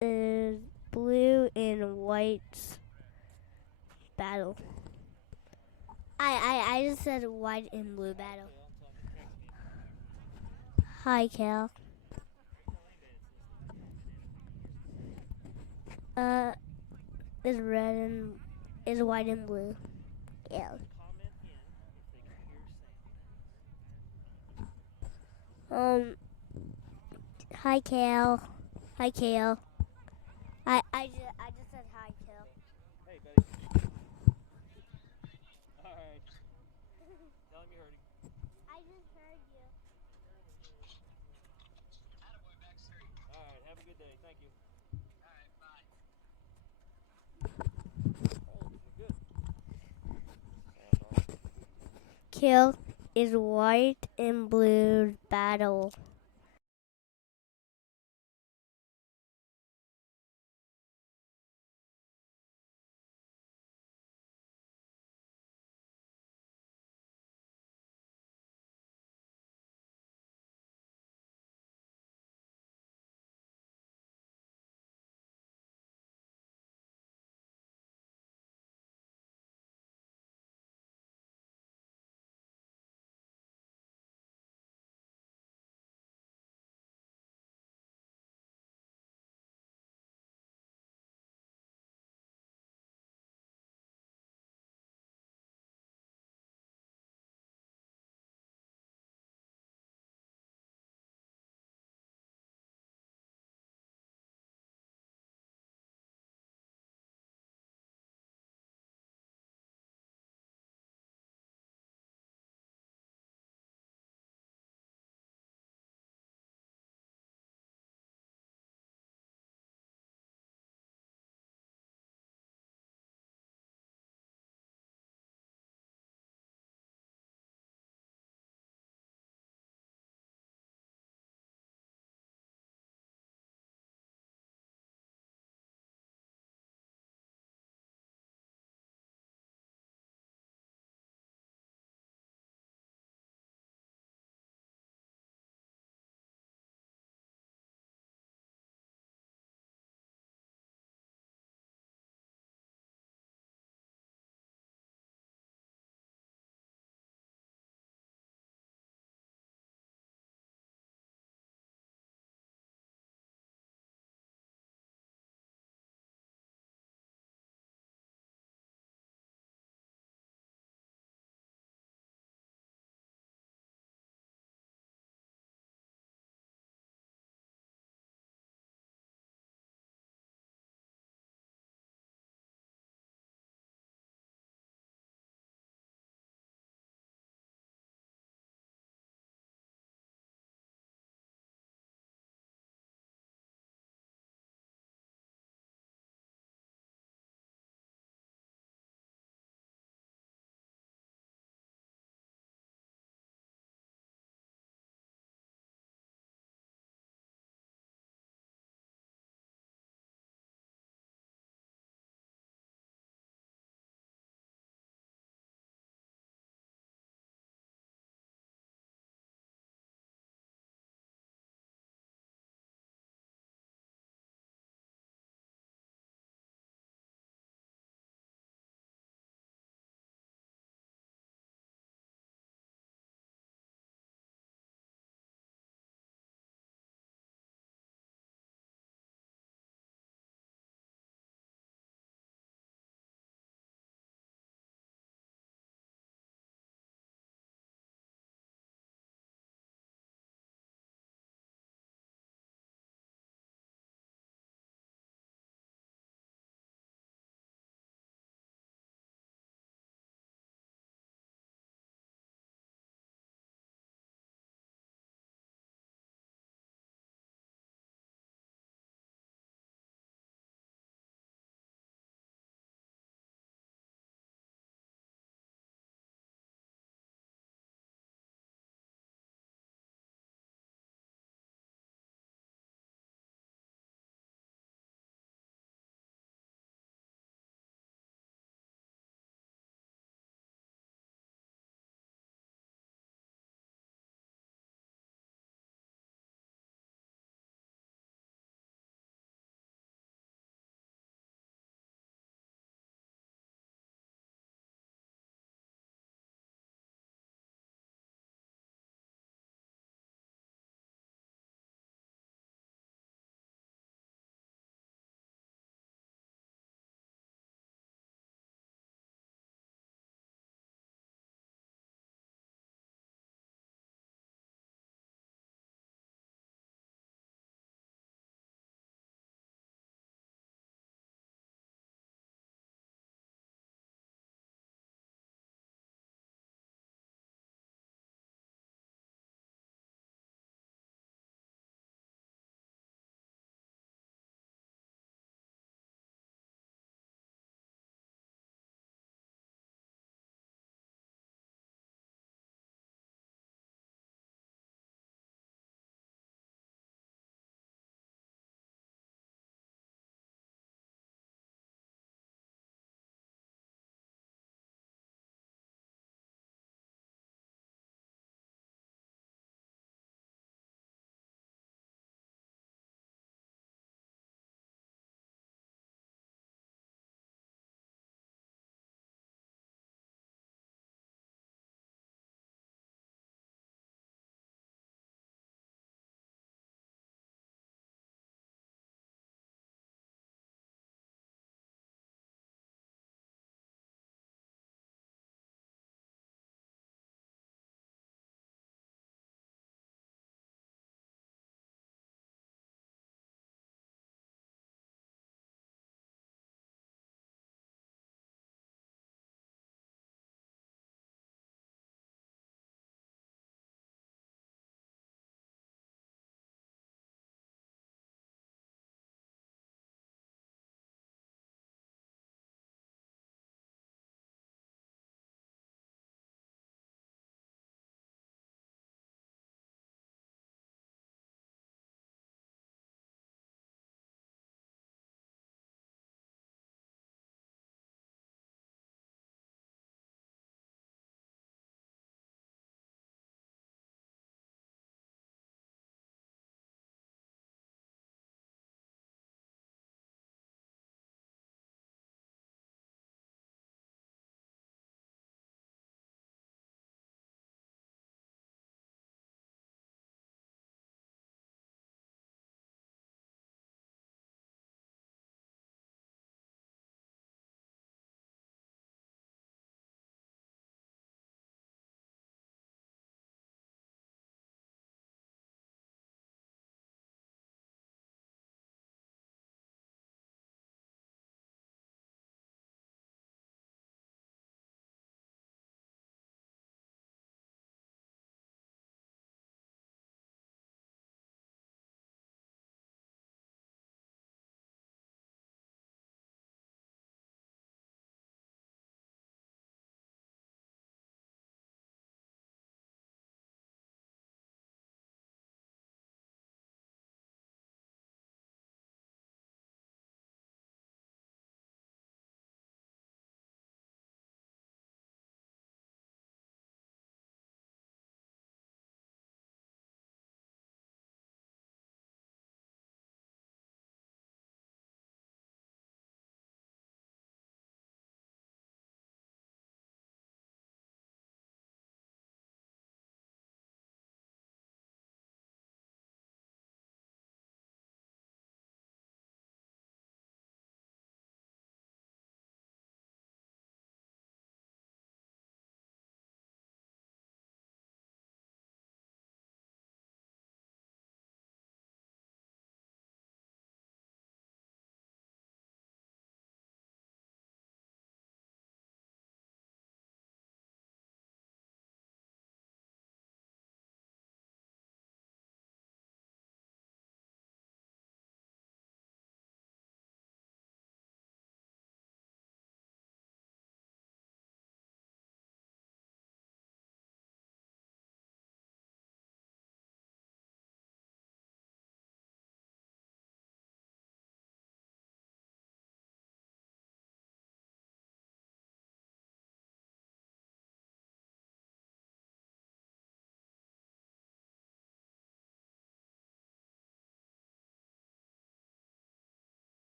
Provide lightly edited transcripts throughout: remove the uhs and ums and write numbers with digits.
is blue and white battle. I just said white and blue battle. Hi, Cal. Uh, is red and is white and blue. Yeah. Um. Hi, Cal. Hi, Cal. I just said hi, Cal. Hey, buddy. All right. Tell him you heard him. I just heard you. All right. Have a good day. Thank you. Good. Kill is white and blue battle.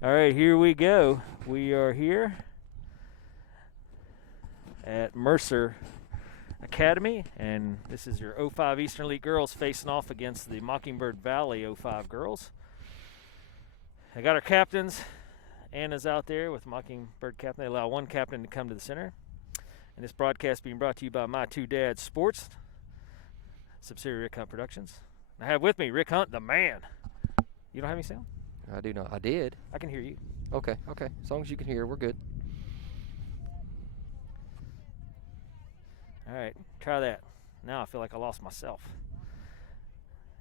All right, here we go. We are here at Mercer Academy, and this is your 05 Eastern League girls facing off against the Mockingbird Valley 05 girls. I got our captains. Anna's out there with Mockingbird captain. They allow one captain to come to the center. And this broadcast being brought to you by My Two Dads Sports, subsidiary Rick Hunt Productions. I have with me Rick Hunt, the man. You don't have any sound? I do not. I did. I can hear you. Okay. As long as you can hear, we're good. All right, try that. Now I feel like I lost myself.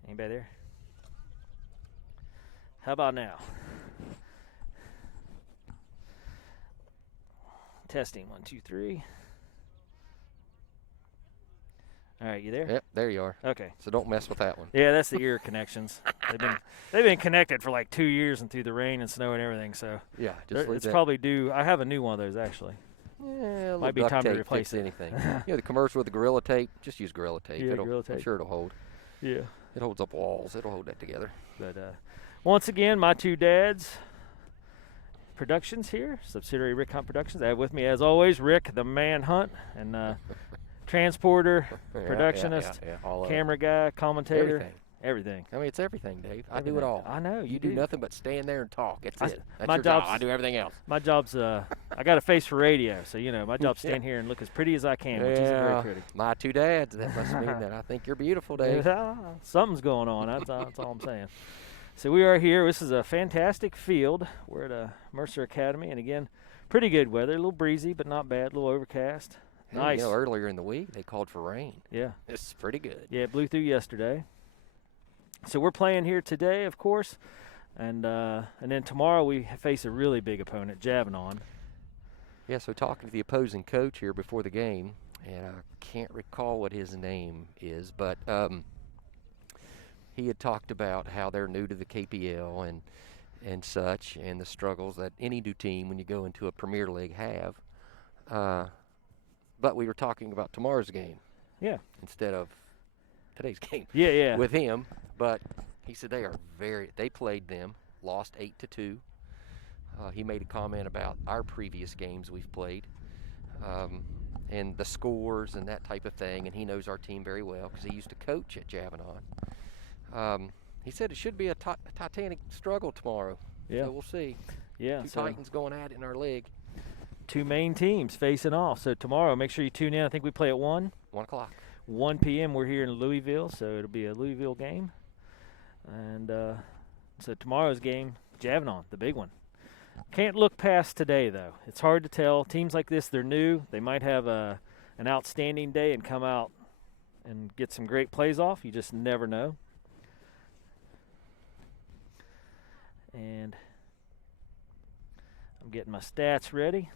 Anybody there? How about now? Testing, 1, 2, 3. All right, you there? Yep, there you are. Okay. So don't mess with that one. Yeah, that's the ear connections. They've been connected for like 2 years and through the rain and snow and everything. So Yeah, just leave it's that. probably due. I have a new one of those actually. Yeah, Might be duct time to tape replace fix it. anything. The commercial with the Gorilla Tape, just use Gorilla Tape. Yeah, Gorilla Tape. I'm sure it'll hold. Yeah. It holds up walls. It'll hold that together. But once again, My Two Dads Productions here, subsidiary Rick Hunt Productions. I have with me, as always, Rick, the man Hunt, and transporter, productionist, all of camera guy, commentator, Everything. everything. I mean, it's everything, Dave. I do Everything. it all. I know, You do nothing but stand there and talk. That's it. That's my your job. job's- I do everything else. My job's, I got a face for radio, so, my job's stand here and look as pretty as I can, which isn't very pretty. My two dads. That must mean that I think you're beautiful, Dave. Something's going on. That's all I'm saying. So we are here. This is a fantastic field. We're at Mercer Academy, and again, pretty good weather. A little breezy, but not bad. A little overcast. Hey, Nice. Earlier in the week, they called for rain. Yeah. It's pretty good. Yeah, it blew through yesterday. So we're playing here today, of course, and then tomorrow we face a really big opponent, Javanon. Yeah, so talking to the opposing coach here before the game, and I can't recall what his name is, but he had talked about how they're new to the KPL and such, and the struggles that any new team when you go into a Premier League have. But we were talking about tomorrow's game. Yeah. Instead of today's game. Yeah. With him, but he said they played them, lost 8-2. He made a comment about our previous games we've played, and the scores and that type of thing, and he knows our team very well because he used to coach at Javanon. He said it should be a titanic struggle tomorrow. Yeah. So we'll see. Yeah. Two So Titans going at it in our league. two main teams facing off. So tomorrow, make sure you tune in. I think we play at 1. 1 o'clock. 1 p.m. We're here in Louisville, so it'll be a Louisville game. And so tomorrow's game, Javanon, the big one. Can't look past today, though. It's hard to tell. Teams like this, they're new. They might have an outstanding day and come out and get some great plays off. You just never know. And I'm getting my stats ready.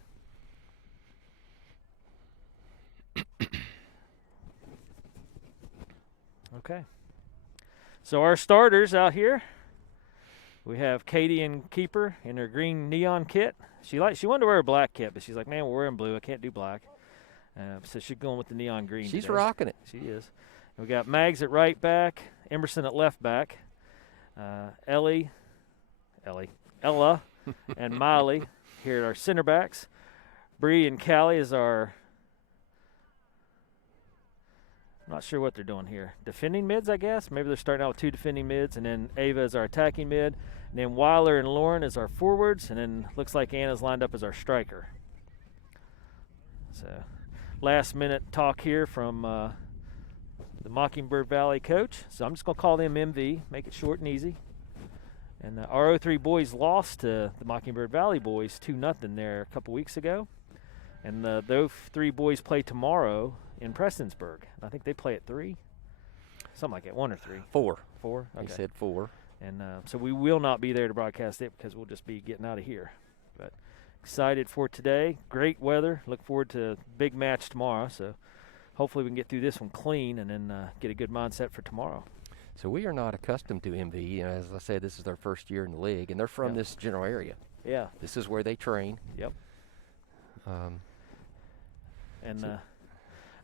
Okay. So our starters out here, we have Katie in keeper in her green neon kit. She wanted to wear a black kit, but she's like, man, we're wearing blue. I can't do black. So she's going with the neon green. She's today. rocking it. She is. And we got Mags at right back, Emerson at left back, Ella, and Miley here at our center backs. Bree and Callie is our, I'm not sure what they're doing here. Defending mids, I guess. Maybe they're starting out with 2 defending mids, and then Ava is our attacking mid. And then Weiler and Lauren is our forwards, and then looks like Anna's lined up as our striker. So last minute talk here from the Mockingbird Valley coach. So I'm just going to call them MV, make it short and easy. And our 03 boys lost to the Mockingbird Valley boys 2-0 there a couple weeks ago. And those 3 boys play tomorrow in Prestonsburg. I think they play at 3. Something like that, 1 or 3. 4. 4? Okay. He said 4. And so we will not be there to broadcast it because we'll just be getting out of here. But excited for today. Great weather. Look forward to a big match tomorrow. So hopefully we can get through this one clean and then get a good mindset for tomorrow. So we are not accustomed to MV. As I said, this is their first year in the league, and they're from this general area. Yeah. This is where they train. Yep.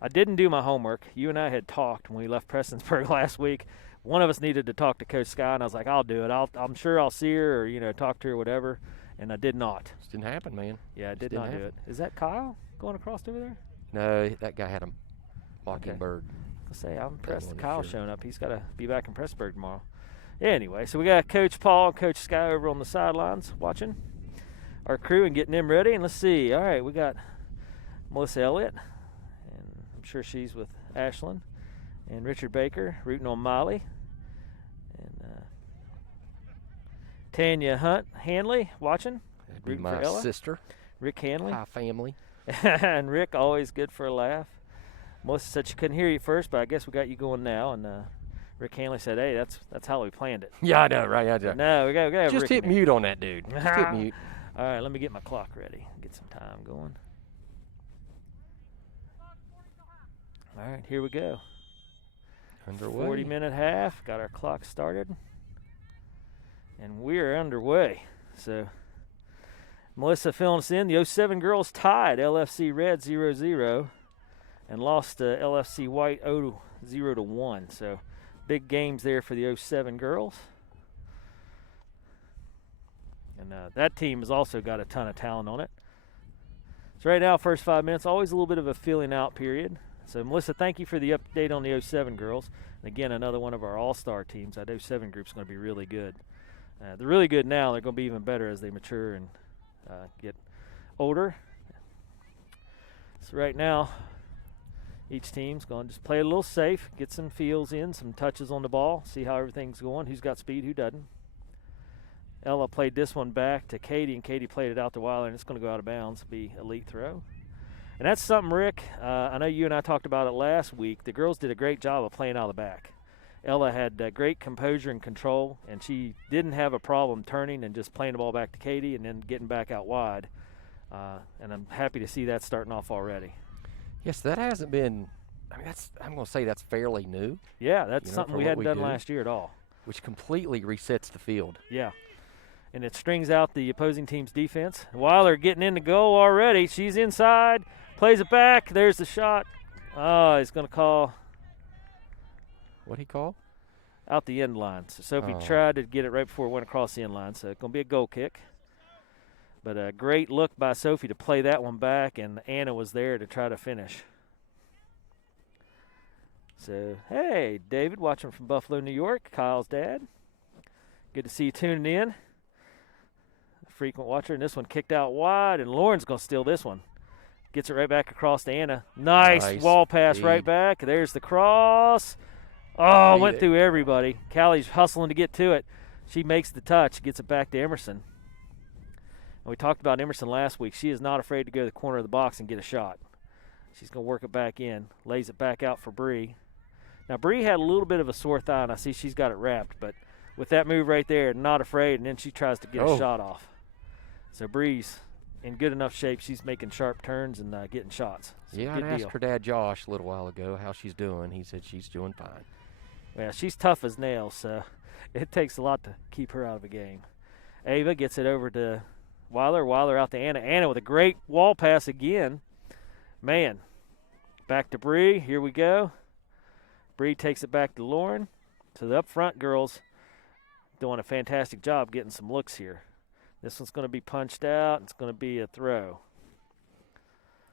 I didn't do my homework. You and I had talked when we left Prestonsburg last week. One of us needed to talk to Coach Sky, and I was like, I'll do it. I'm sure I'll see her or, talk to her or whatever. and I did not. This didn't happen, man. Yeah, I did not do it. Is that Kyle going across over there? No, that guy had a Mockingbird. Let's say I'm impressed one Kyle this showing up. He's got to be back in Pressburg tomorrow. Anyway, so we got Coach Paul and Coach Sky over on the sidelines watching our crew and getting them ready. And let's see. All right, we got Melissa Elliott, and I'm sure she's with Ashlyn, and Richard Baker rooting on Molly, and Tanya Hanley watching, That'd be rooting my for Ella. sister. Rick Hanley. Hi, family. And Rick, always good for a laugh. Melissa said she couldn't hear you first, but I guess we got you going now. And Rick Hanley said, "Hey, that's how we planned it." Yeah, I know, right? I know. No, we got Just Rick hit in here. mute on that dude. Just hit mute. All right, let me get my clock ready. Get some time going. All right, here we go. Underway. 40-minute half. Got our clock started, and we're underway. So Melissa filling us in. The 07 girls tied LFC Red 0-0 and lost to LFC White 0-1. So big games there for the 07 girls. And that team has also got a ton of talent on it. So right now, first 5 minutes, always a little bit of a feeling out period. So Melissa, thank you for the update on the 07 girls. And again, another one of our all-star teams. That 07 group's going to be really good. They're really good now. They're going to be even better as they mature and get older. So right now, each team's going to just play a little safe, get some feels in, some touches on the ball, see how everything's going, who's got speed, who doesn't. Ella played this one back to Katie, and Katie played it out to Weiler, and it's going to go out of bounds, be elite throw. And that's something, Rick, I know you and I talked about it last week. The girls did a great job of playing out of the back. Ella had great composure and control, and she didn't have a problem turning and just playing the ball back to Katie and then getting back out wide. And I'm happy to see that starting off already. Yes, that hasn't been. I mean, I'm going to say that's fairly new. Yeah, that's You know, something for we what hadn't we done do. last year at all. Which completely resets the field. Yeah. And it strings out the opposing team's defense. Weiler getting in the goal already. She's inside, plays it back. There's the shot. Oh, he's going to call What'd he call? out the end line. So Sophie tried to get it right before it went across the end line. So it's going to be a goal kick. But a great look by Sophie to play that one back, and Anna was there to try to finish. So, hey, David, watching from Buffalo, New York, Kyle's dad. Good to see you tuning in. Frequent watcher, and this one kicked out wide, and Lauren's going to steal this one. Gets it right back across to Anna. Nice wall pass speed. right back. There's the cross. Oh, went through everybody. Callie's hustling to get to it. She makes the touch, gets it back to Emerson. And we talked about Emerson last week. She is not afraid to go to the corner of the box and get a shot. She's going to work it back in, lays it back out for Bree. Now, Bree had a little bit of a sore thigh, and I see she's got it wrapped. But with that move right there, not afraid, and then she tries to get a shot off. So Bree's in good enough shape. She's making sharp turns and getting shots. So Yeah, I asked her dad, Josh, a little while ago how she's doing. He said she's doing fine. Well, she's tough as nails, so it takes a lot to keep her out of a game. Ava gets it over to Weiler. Weiler out to Anna. Anna with a great wall pass again. Man, back to Bree. Here we go. Bree takes it back to Lauren. So the up front girls doing a fantastic job getting some looks here. This one's going to be punched out. It's going to be a throw.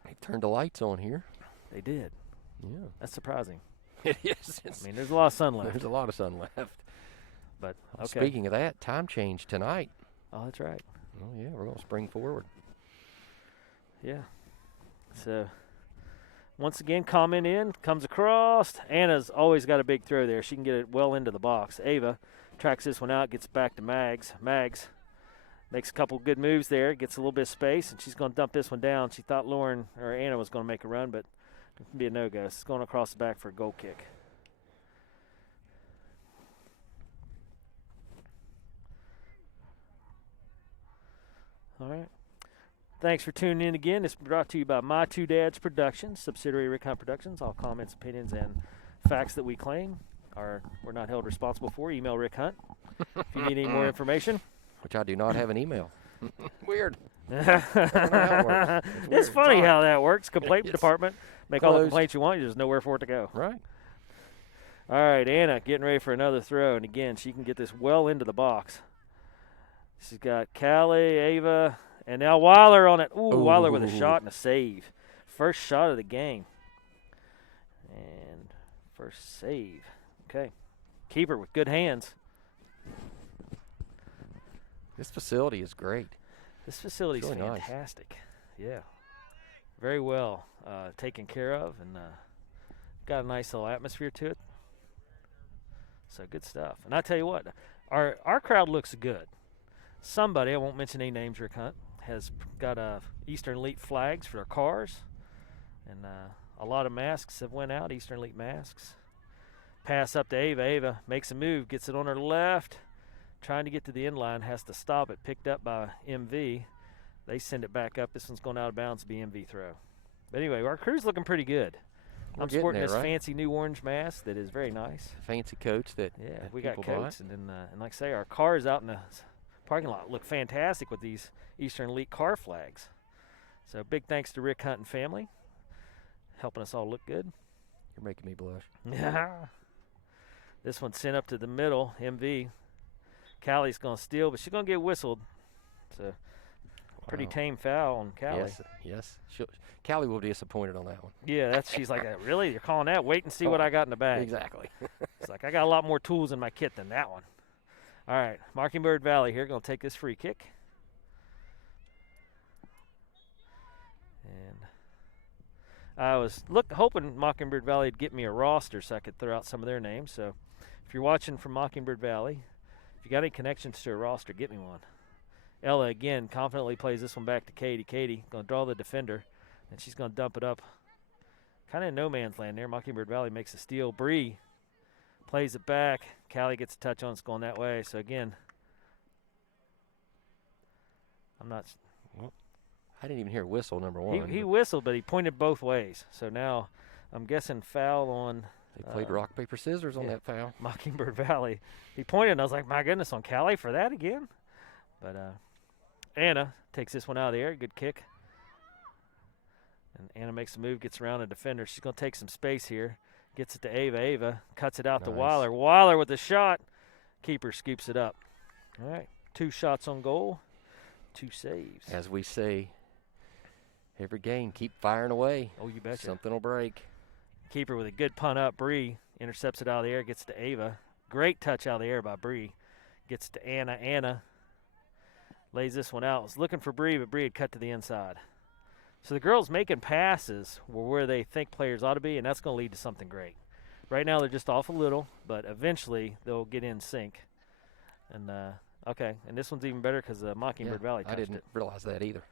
They turned the lights on here. They did. Yeah. That's surprising. It is. I mean, there's a lot of sun left. There's a lot of sun left. But, okay. Speaking of that, time change tonight. Oh, that's right. Oh, yeah, we're going to spring forward. Yeah. So, once again, comment in, comes across. Anna's always got a big throw there. She can get it well into the box. Ava tracks this one out, gets back to Mags. Mags makes a couple good moves there, gets a little bit of space, and she's going to dump this one down. She thought Lauren or Anna was going to make a run, but it can be a no-go. It's going across the back for a goal kick. All right. Thanks for tuning in again. This is brought to you by My Two Dads Productions, subsidiary Rick Hunt Productions. All comments, opinions, and facts that we claim we're not held responsible for. Email Rick Hunt if you need any more information. Which I do not have an email. Weird. It's funny how that works. Complaint department. Make all the complaints you want. There's nowhere for it to go. Right. All right, Anna getting ready for another throw. And, again, she can get this well into the box. She's got Callie, Ava, and now Weiler on it. Ooh, Weiler with a Ooh. shot and a save. First shot of the game. And first save. Okay. Keeper with good hands. This facility is great. This facility is Really nice. fantastic. Yeah. Very well taken care of, and got a nice little atmosphere to it. So good stuff. And I tell you what, our crowd looks good. Somebody, I won't mention any names, Rick Hunt, has got Eastern Elite flags for their cars, and a lot of masks have went out, Eastern Elite masks. Pass up to Ava. Ava makes a move, gets it on her left, trying to get to the end line, has to stop it, picked up by MV. They send it back up. This one's going out of bounds to be MV throw. But anyway, our crew's looking pretty good. I'm sporting there, this right? fancy new orange mask that is very nice. Fancy coach that We got people buy. coats, and then and like I say, our cars out in the parking lot look fantastic with these Eastern Elite car flags. So big thanks to Rick Hunt and family, helping us all look good. You're making me blush. Yeah. This one's sent up to the middle. MV. Callie's gonna steal, but she's gonna get whistled. So pretty Wow. tame foul on Callie. Yes. Callie will be disappointed on that one. Yeah, she's like, really? You're calling that? Wait and see what I got in the bag. Exactly. It's like, I got a lot more tools in my kit than that one. All right, Mockingbird Valley here, going to take this free kick. And I was hoping Mockingbird Valley would get me a roster so I could throw out some of their names. So if you're watching from Mockingbird Valley, if you got any connections to a roster, get me one. Ella, again, confidently plays this one back to Katie. Katie going to draw the defender, and she's going to dump it up. Kind of in no man's land there. Mockingbird Valley makes a steal. Bree plays it back. Callie gets a touch on. It's going that way. So, again, I'm not. I didn't even hear whistle number one. He whistled, but he pointed both ways. So now I'm guessing foul on. They played rock, paper, scissors on that foul. Mockingbird Valley. He pointed, and I was like, my goodness, on Callie for that again? But Anna takes this one out of the air. Good kick. And Anna makes a move, gets around a defender. She's going to take some space here. Gets it to Ava. Ava cuts it out to Weiler. Weiler with the shot. Keeper scoops it up. All right, 2 shots on goal, 2 saves. As we say, every game, keep firing away. Oh, you betcha. Something will break. Keeper with a good punt up. Bree intercepts it out of the air, gets it to Ava. Great touch out of the air by Bree. Gets it to Anna. Anna lays this one out. Was looking for Bree, but Bree had cut to the inside. So the girls making passes were where they think players ought to be, and that's going to lead to something great. Right now they're just off a little, but eventually they'll get in sync. And, okay, and this one's even better because Mockingbird Valley touched it. I didn't realize that either.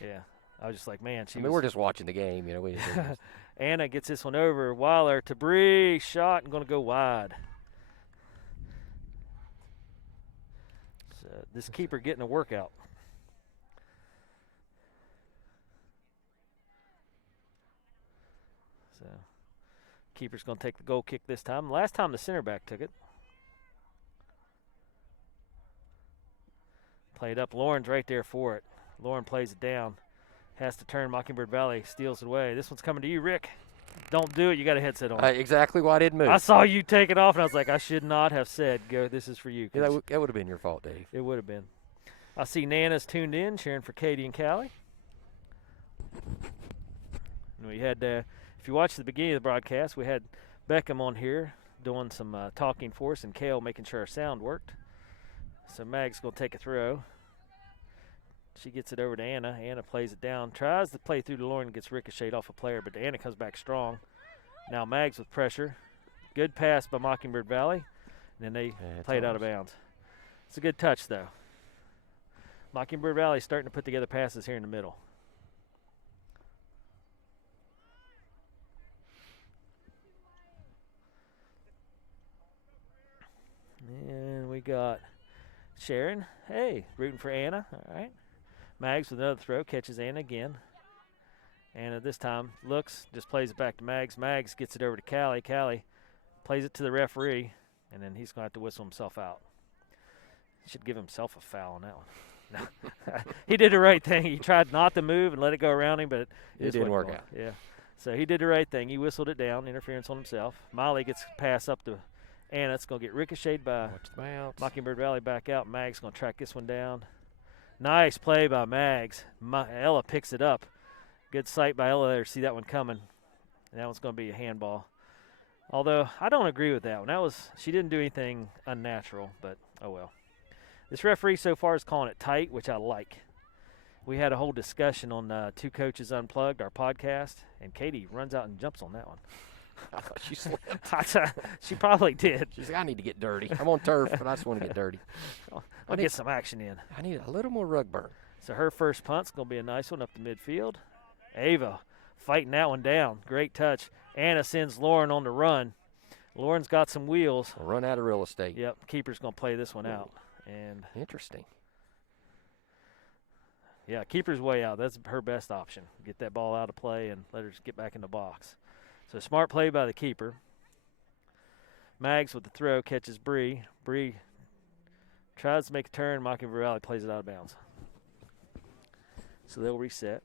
Yeah, I was just like, man. We're just watching the game. We Anna gets this one over. Weiler to Bree. Shot and going to go wide. So this keeper getting a workout. So keeper's going to take the goal kick this time. Last time the center back took it. Played up. Lauren's right there for it. Lauren plays it down. Has to turn. Mockingbird Valley steals it away. This one's coming to you, Rick. Don't do it. You got a headset on. Exactly why I didn't move. I saw you take it off, and I was like, I should not have said, go, this is for you. Yeah, that would have been your fault, Dave. It would have been. I see Nana's tuned in, cheering for Katie and Callie. And we had, if you watched the beginning of the broadcast, we had Beckham on here doing some talking for us, and Kale making sure our sound worked. So Mag's going to take a throw. She gets it over to Anna. Anna plays it down. Tries to play through to Lauren, gets ricocheted off a player, but Anna comes back strong. Now Mags with pressure. Good pass by Mockingbird Valley. And then they play it out of bounds. It's a good touch, though. Mockingbird Valley starting to put together passes here in the middle. And we got Sharon. Hey, rooting for Anna. All right. Mags with another throw, catches Anna again. Anna this time looks, just plays it back to Mags. Mags gets it over to Callie. Callie plays it to the referee, and then he's going to have to whistle himself out. Should give himself a foul on that one. No. He did the right thing. He tried not to move and let it go around him, but it didn't work out. Yeah. So he did the right thing. He whistled it down, interference on himself. Molly gets a pass up to And it's going to get ricocheted by Watch the bounce. Mockingbird Valley back out. Mag's going to track this one down. Nice play by Mags. Ella picks it up. Good sight by Ella there. See that one coming. And that one's going to be a handball. Although I don't agree with that one. She didn't do anything unnatural, but oh well. This referee so far is calling it tight, which I like. We had a whole discussion on Two Coaches Unplugged, our podcast, and Katie runs out and jumps on that one. I thought she slipped. She probably did. She's like, I need to get dirty. I'm on turf, but I just want to get dirty. I'll get some action in. I need a little more rug burn. So her first punt's going to be a nice one up the midfield. Ava fighting that one down. Great touch. Anna sends Lauren on the run. Lauren's got some wheels. We'll run out of real estate. Yep, keeper's going to play this one out. And interesting. Yeah, keeper's way out. That's her best option. Get that ball out of play and let her just get back in the box. So smart play by the keeper. Mags with the throw catches Bree. Bree tries to make a turn. Mockingbird Valley plays it out of bounds. So they'll reset.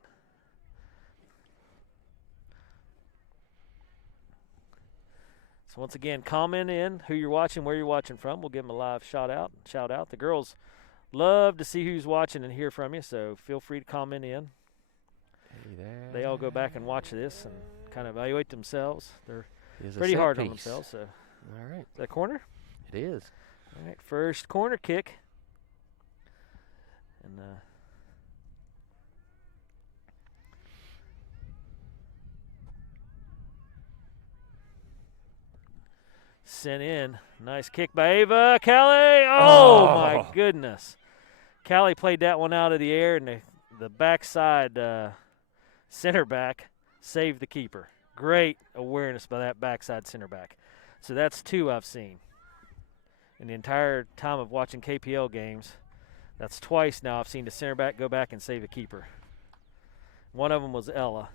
So once again, comment in who you're watching, where you're watching from. We'll give them a live shout out. The girls love to see who's watching and hear from you, so feel free to comment in. They all go back and watch this and kind of evaluate themselves. They're pretty hard on themselves. So. All right. Is that corner? It is. All right, first corner kick. And sent in. Nice kick by Ava. Callie. Oh, my goodness. Callie played that one out of the air, and the backside center back saved the keeper. Great awareness by that backside center back. So that's two I've seen. In the entire time of watching KPL games, that's twice now I've seen the center back go back and save a keeper. One of them was Ella.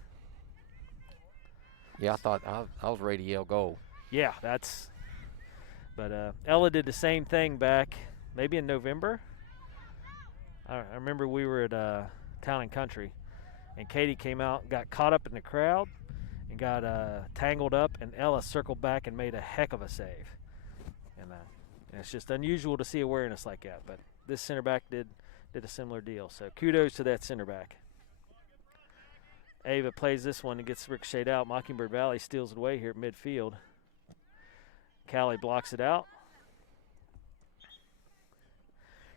Yeah, I thought I was ready to yell goal. Yeah, but Ella did the same thing back maybe in November. I remember we were at Town and Country, and Katie came out, got caught up in the crowd, and got tangled up, and Ella circled back and made a heck of a save. And it's just unusual to see awareness like that, but this center back did a similar deal. So kudos to that center back. Ava plays this one and gets ricocheted out. Mockingbird Valley steals it away here at midfield. Callie blocks it out.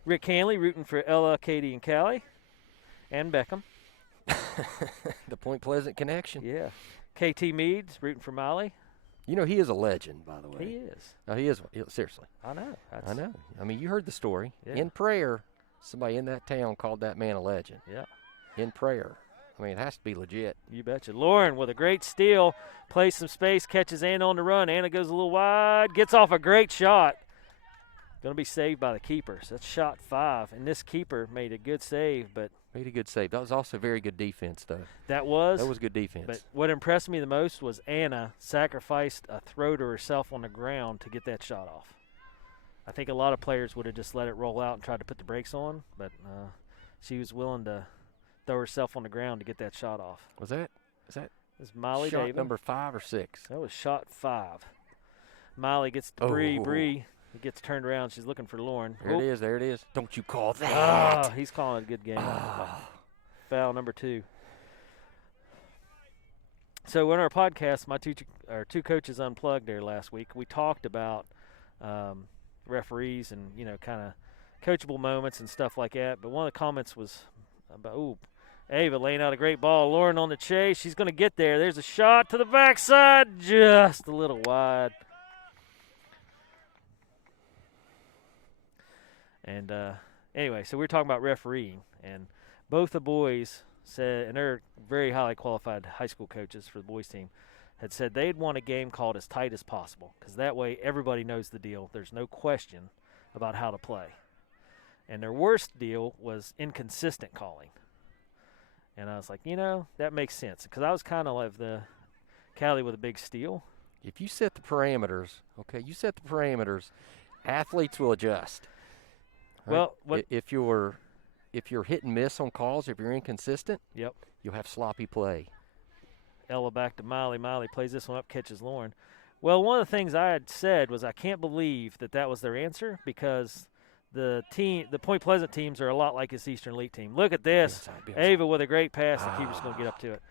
Rick Hanley rooting for Ella, Katie, and Callie, and Beckham. The Point Pleasant connection. Yeah. KT Meads rooting for Molly. You know, he is a legend, by the way. He is. No, he is. Seriously. I know. I know. I mean, you heard the story. Yeah. In prayer, somebody in that town called that man a legend. Yeah. In prayer. I mean, it has to be legit. You betcha. Lauren with a great steal, plays some space, catches Anna on the run. Anna goes a little wide, gets off a great shot. Going to be saved by the keeper. So that's shot 5. And this keeper made a good save, but made a good save. That was also very good defense, though. That was good defense. But what impressed me the most was Anna sacrificed a throw to herself on the ground to get that shot off. I think a lot of players would have just let it roll out and tried to put the brakes on, but she was willing to throw herself on the ground to get that shot off. Is that This is Molly shot David. number 5 or 6? That was shot 5. Molly gets to Bree. He gets turned around. She's looking for Lauren. There it is. Don't you call that. Oh, he's calling it a good game. Foul number 2. So in our podcast, our two coaches unplugged there last week. We talked about referees and, kind of coachable moments and stuff like that. But one of the comments was about, Ava laying out a great ball. Lauren on the chase. She's going to get there. There's a shot to the backside. Just a little wide. And anyway, so we were talking about refereeing. And both the boys said, and they're very highly qualified high school coaches for the boys team, had said they'd want a game called as tight as possible because that way everybody knows the deal. There's no question about how to play. And their worst deal was inconsistent calling. And I was like, that makes sense because I was kind of like the Callie with a big steal. If you set the parameters, athletes will adjust. Right? Well, if you're hit and miss on calls, if you're inconsistent, yep, you'll have sloppy play. Ella back to Miley. Miley plays this one up, catches Lauren. Well, one of the things I had said was I can't believe that was their answer because the Point Pleasant teams are a lot like this Eastern Elite team. Look at this. Ava with a great pass. The keeper's going to get up to it.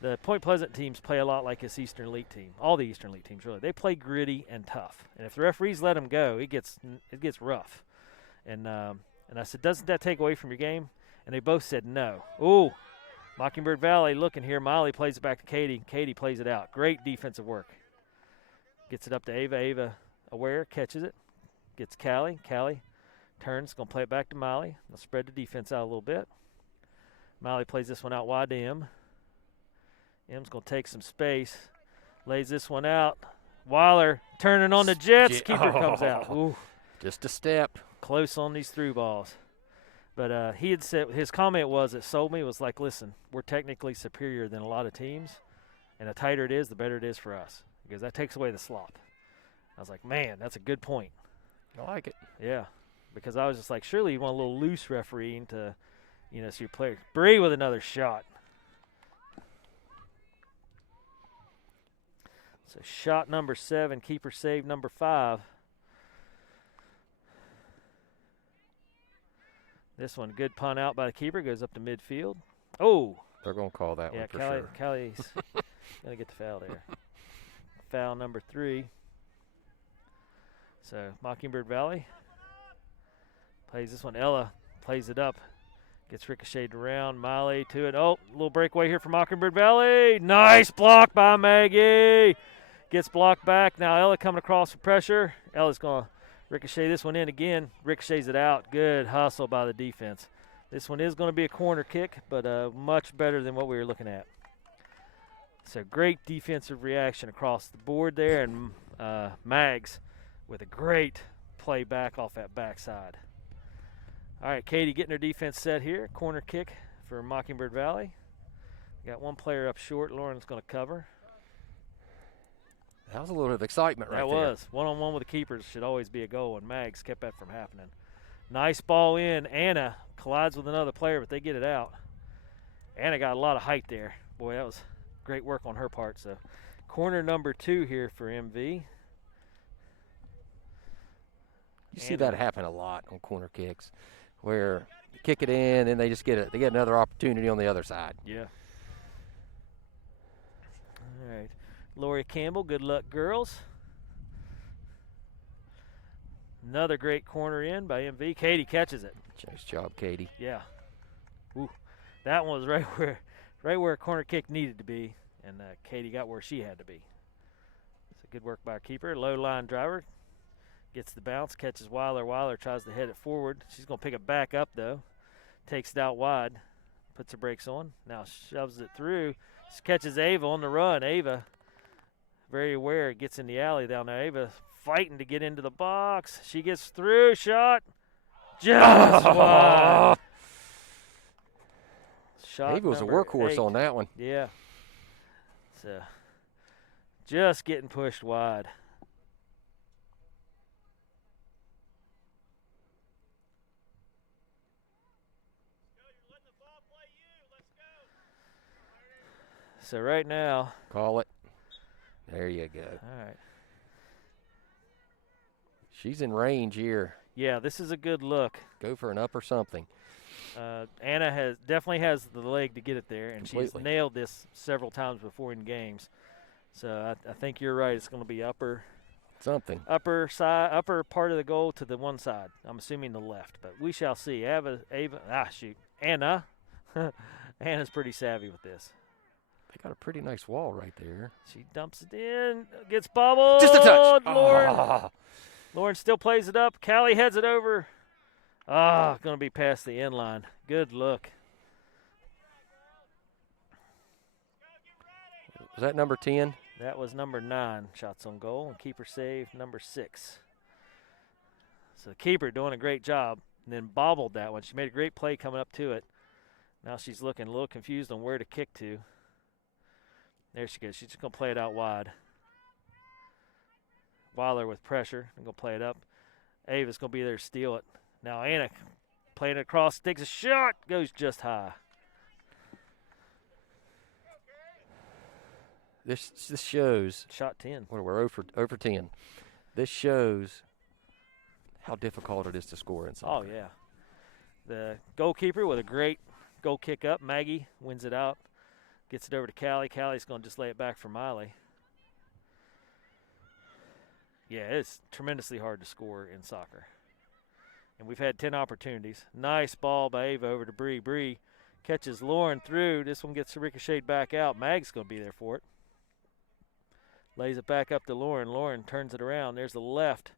The Point Pleasant teams play a lot like this Eastern Elite team. All the Eastern Elite teams, really. They play gritty and tough. And if the referees let them go, it gets rough. And I said, doesn't that take away from your game? And they both said no. Ooh, Mockingbird Valley looking here. Miley plays it back to Katie. Katie plays it out. Great defensive work. Gets it up to Ava. Ava aware, catches it. Gets Callie. Callie turns, going to play it back to Miley. They'll spread the defense out a little bit. Miley plays this one out wide to M. M's going to take some space. Lays this one out. Weiler turning on the Jets. Keeper comes out. Ooh. Just a step. Close on these through balls. But he had said, his comment was, it sold me, was like, listen, we're technically superior than a lot of teams, and the tighter it is, the better it is for us, because that takes away the slop. I was like, man, that's a good point. I like it. Yeah, because I was just like, surely you want a little loose refereeing to, so your player. Bree with another shot. So shot number 7, keeper save number 5. This one, good punt out by the keeper, goes up to midfield. Oh! They're going to call that one for sure. Callie's going to get the foul there. Foul number 3. So Mockingbird Valley plays this one. Ella plays it up. Gets ricocheted around. Miley to it. Oh, a little breakaway here for Mockingbird Valley. Nice block by Maggie. Gets blocked back. Now Ella coming across for pressure. Ella's going to ricochet this one in again. Ricochets it out. Good hustle by the defense. This one is going to be a corner kick, but much better than what we were looking at. So great defensive reaction across the board there, and Mags with a great play back off that backside. All right, Katie getting her defense set here. Corner kick for Mockingbird Valley. Got one player up short. Lauren's going to cover. That was a little bit of excitement right there. That was. One-on-one with the keepers should always be a goal, and Mags kept that from happening. Nice ball in. Anna collides with another player, but they get it out. Anna got a lot of height there. Boy, that was great work on her part. So corner number 2 here for MV. You see that happen a lot on corner kicks, where you kick it in and they just get another opportunity on the other side. Yeah. All right. Lori Campbell, good luck, girls. Another great corner in by MV. Katie catches it. Nice job, Katie. Yeah. Ooh. That one was right where a corner kick needed to be, and Katie got where she had to be. So good work by our keeper. Low line driver gets the bounce, catches Weiler. Weiler tries to head it forward. She's going to pick it back up, though. Takes it out wide. Puts her brakes on. Now shoves it through. Just catches Ava on the run. Ava, very aware, gets in the alley down there. Ava fighting to get into the box. She gets through. Shot. Just wide. Shot Ava was a workhorse 8 on that one. Yeah. So just getting pushed wide. So right now. Call it. There you go. All right. She's in range here. Yeah, this is a good look. Go for an up or something. Anna definitely has the leg to get it there, and Completely. she's nailed this several times before in games. So I think you're right. It's going to be upper upper part of the goal to the one side. I'm assuming the left, but we shall see. Anna. Anna's pretty savvy with this. They got a pretty nice wall right there. She dumps it in, gets bobbled. Just a touch. Lauren. Lauren still plays it up. Callie heads it over. Going to be past the end line. Good look. Was that number 10? That was number 9, shots on goal, and keeper save number 6. So the keeper doing a great job, and then bobbled that one. She made a great play coming up to it. Now she's looking a little confused on where to kick to. There she goes. She's just going to play it out wide. Weiler with pressure. I'm going to play it up. Ava's going to be there to steal it. Now Anna playing it across, takes a shot, goes just high. This shows. Shot 10. We're over 10. This shows how difficult it is to score in soccer. Oh, yeah. The goalkeeper with a great goal kick up. Maggie wins it out. Gets it over to Callie. Callie's going to just lay it back for Miley. Yeah, it's tremendously hard to score in soccer. And we've had 10 opportunities. Nice ball by Ava over to Bree. Bree catches Lauren through. This one gets ricocheted back out. Mag's going to be there for it. Lays it back up to Lauren. Lauren turns it around. There's the left.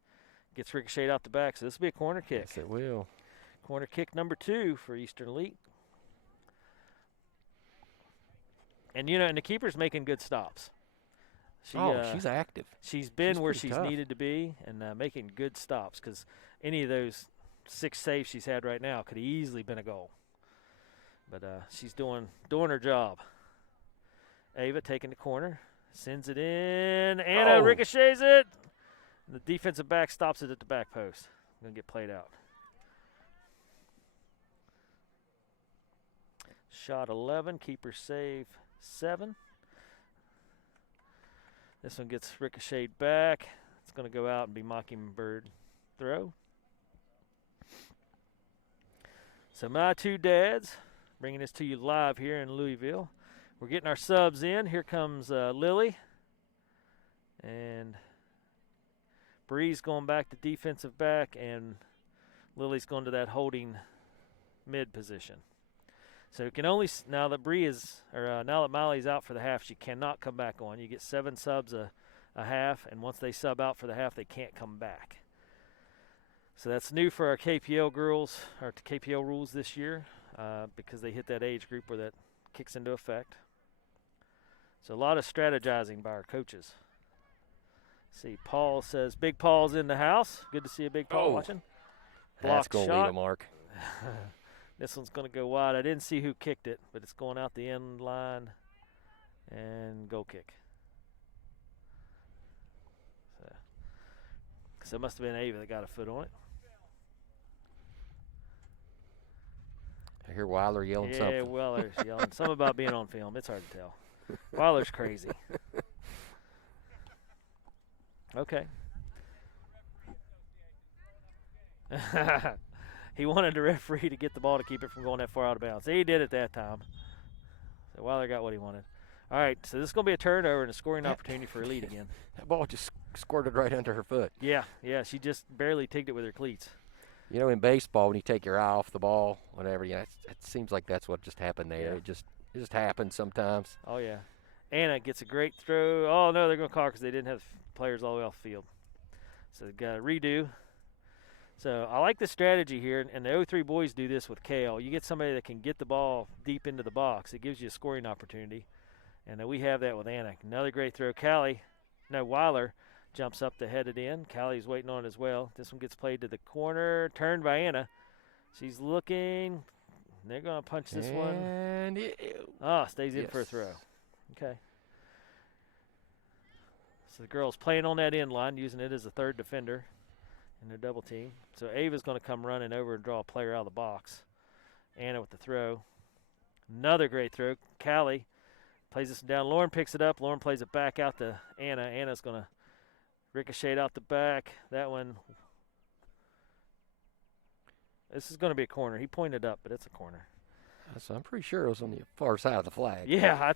Gets ricocheted out the back. So this will be a corner kick. Yes, it will. Corner kick number 2 for Eastern Elite. And, and the keeper's making good stops. She's active. She's been where she's tough. needed to be and making good stops because any of those 6 saves she's had right now could have easily been a goal. But she's doing her job. Ava taking the corner, sends it in. Anna ricochets it. The defensive back stops it at the back post. Going to get played out. Shot 11, keeper save 7. This one gets ricocheted back. It's going to go out and be Mockingbird throw. So my 2 dads bringing this to you live here in Louisville. We're getting our subs in. Here comes Lily. And Bree's going back to defensive back, and Lily's going to that holding mid position. So you can only now that Miley's out for the half, she cannot come back on. You get 7 subs a half, and once they sub out for the half, they can't come back. So that's new for our KPL girls, or KPL rules this year, because they hit that age group where that kicks into effect. So a lot of strategizing by our coaches. See, Paul says Big Paul's in the house. Good to see a Big Paul watching. That's going to leave a mark. This one's going to go wide. I didn't see who kicked it, but it's going out the end line and goal kick. So it must have been Ava that got a foot on it. I hear Weiler yelling something. Yeah, Weiler's yelling. Something about being on film. It's hard to tell. Weiler's crazy. Okay. He wanted the referee to get the ball to keep it from going that far out of bounds. He did it that time. So Weiler got what he wanted. All right, so this is going to be a turnover and a scoring opportunity for Elite again. That ball just squirted right under her foot. Yeah, she just barely tigged it with her cleats. In baseball, when you take your eye off the ball, whatever, it seems like that's what just happened there. Yeah. It just happens sometimes. Oh, yeah. Anna gets a great throw. Oh, no, they're going to call because they didn't have players all the way off the field. So they've got to redo. So I like the strategy here, and the 03 boys do this with Kale. You get somebody that can get the ball deep into the box. It gives you a scoring opportunity, and we have that with Anna. Another great throw. Weiler jumps up to head it in. Callie's waiting on it as well. This one gets played to the corner, turned by Anna. She's looking. They're going to punch this one. And stays in for a throw. Okay. So the girls playing on that end line, using it as a third defender in their double team. So Ava's going to come running over and draw a player out of the box. Anna with the throw. Another great throw. Callie plays this down. Lauren picks it up. Lauren plays it back out to Anna. Anna's going to ricochet out the back. That one. This is going to be a corner. He pointed up, but it's a corner. So I'm pretty sure it was on the far side of the flag. Yeah,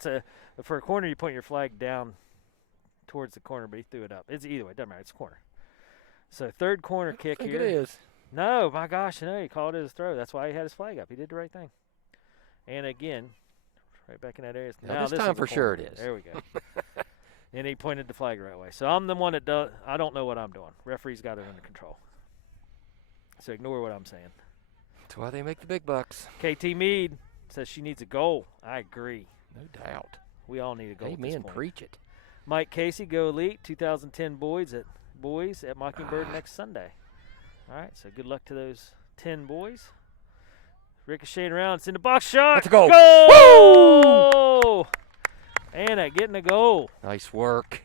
for a corner, you point your flag down towards the corner, but he threw it up. It's either way. It doesn't matter. It's a corner. So third corner kick here. I think it is. No, my gosh, no. He called it as a throw. That's why he had his flag up. He did the right thing. And again, right back in that area. Now this time for sure it is. There we go. And he pointed the flag the right way. So I'm the one that does. I don't know what I'm doing. Referee's got it under control. So ignore what I'm saying. That's why they make the big bucks. KT Meade says she needs a goal. I agree. No doubt. We all need a goal. Amen. Preach it. Mike Casey, Go Elite, 2010 boys at Mockingbird next Sunday. All right, so good luck to those 10 boys. Ricocheting around. It's in the box shot. That's a goal. Goal! Woo! Anna getting a goal. Nice work.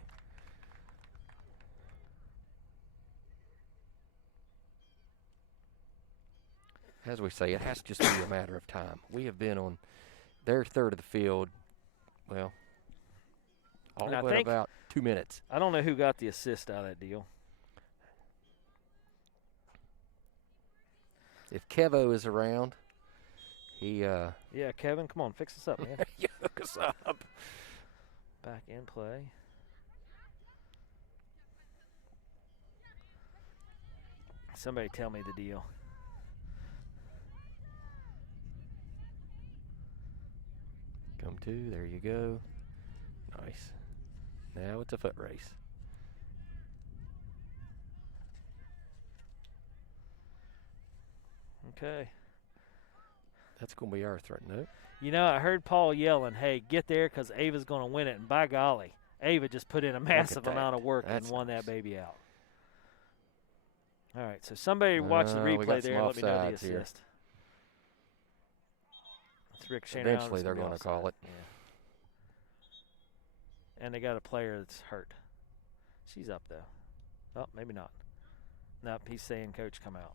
As we say, it has to just be a matter of time. We have been on their third of the field, all And I but think- about 2 minutes. I don't know who got the assist out of that deal. If Kevo is around, he Yeah, Kevin, come on, fix this up, man. you hook us up. Back in play. Somebody tell me the deal. Come to, there you go. Nice. Now it's a foot race. Okay. That's going to be our threat. Nope. You know, I heard Paul yelling, hey, get there because Ava's going to win it. And by golly, Ava just put in a massive that. amount of work That's and won nice. that baby out. All right, so somebody watch the we replay got there some and let me know the offsides here. assist. It's ricocheting around, Eventually it's they're be going to call offside. it. Yeah. And they got a player that's hurt. She's up, though. Oh, maybe not. Nope, he's saying, Coach, come out.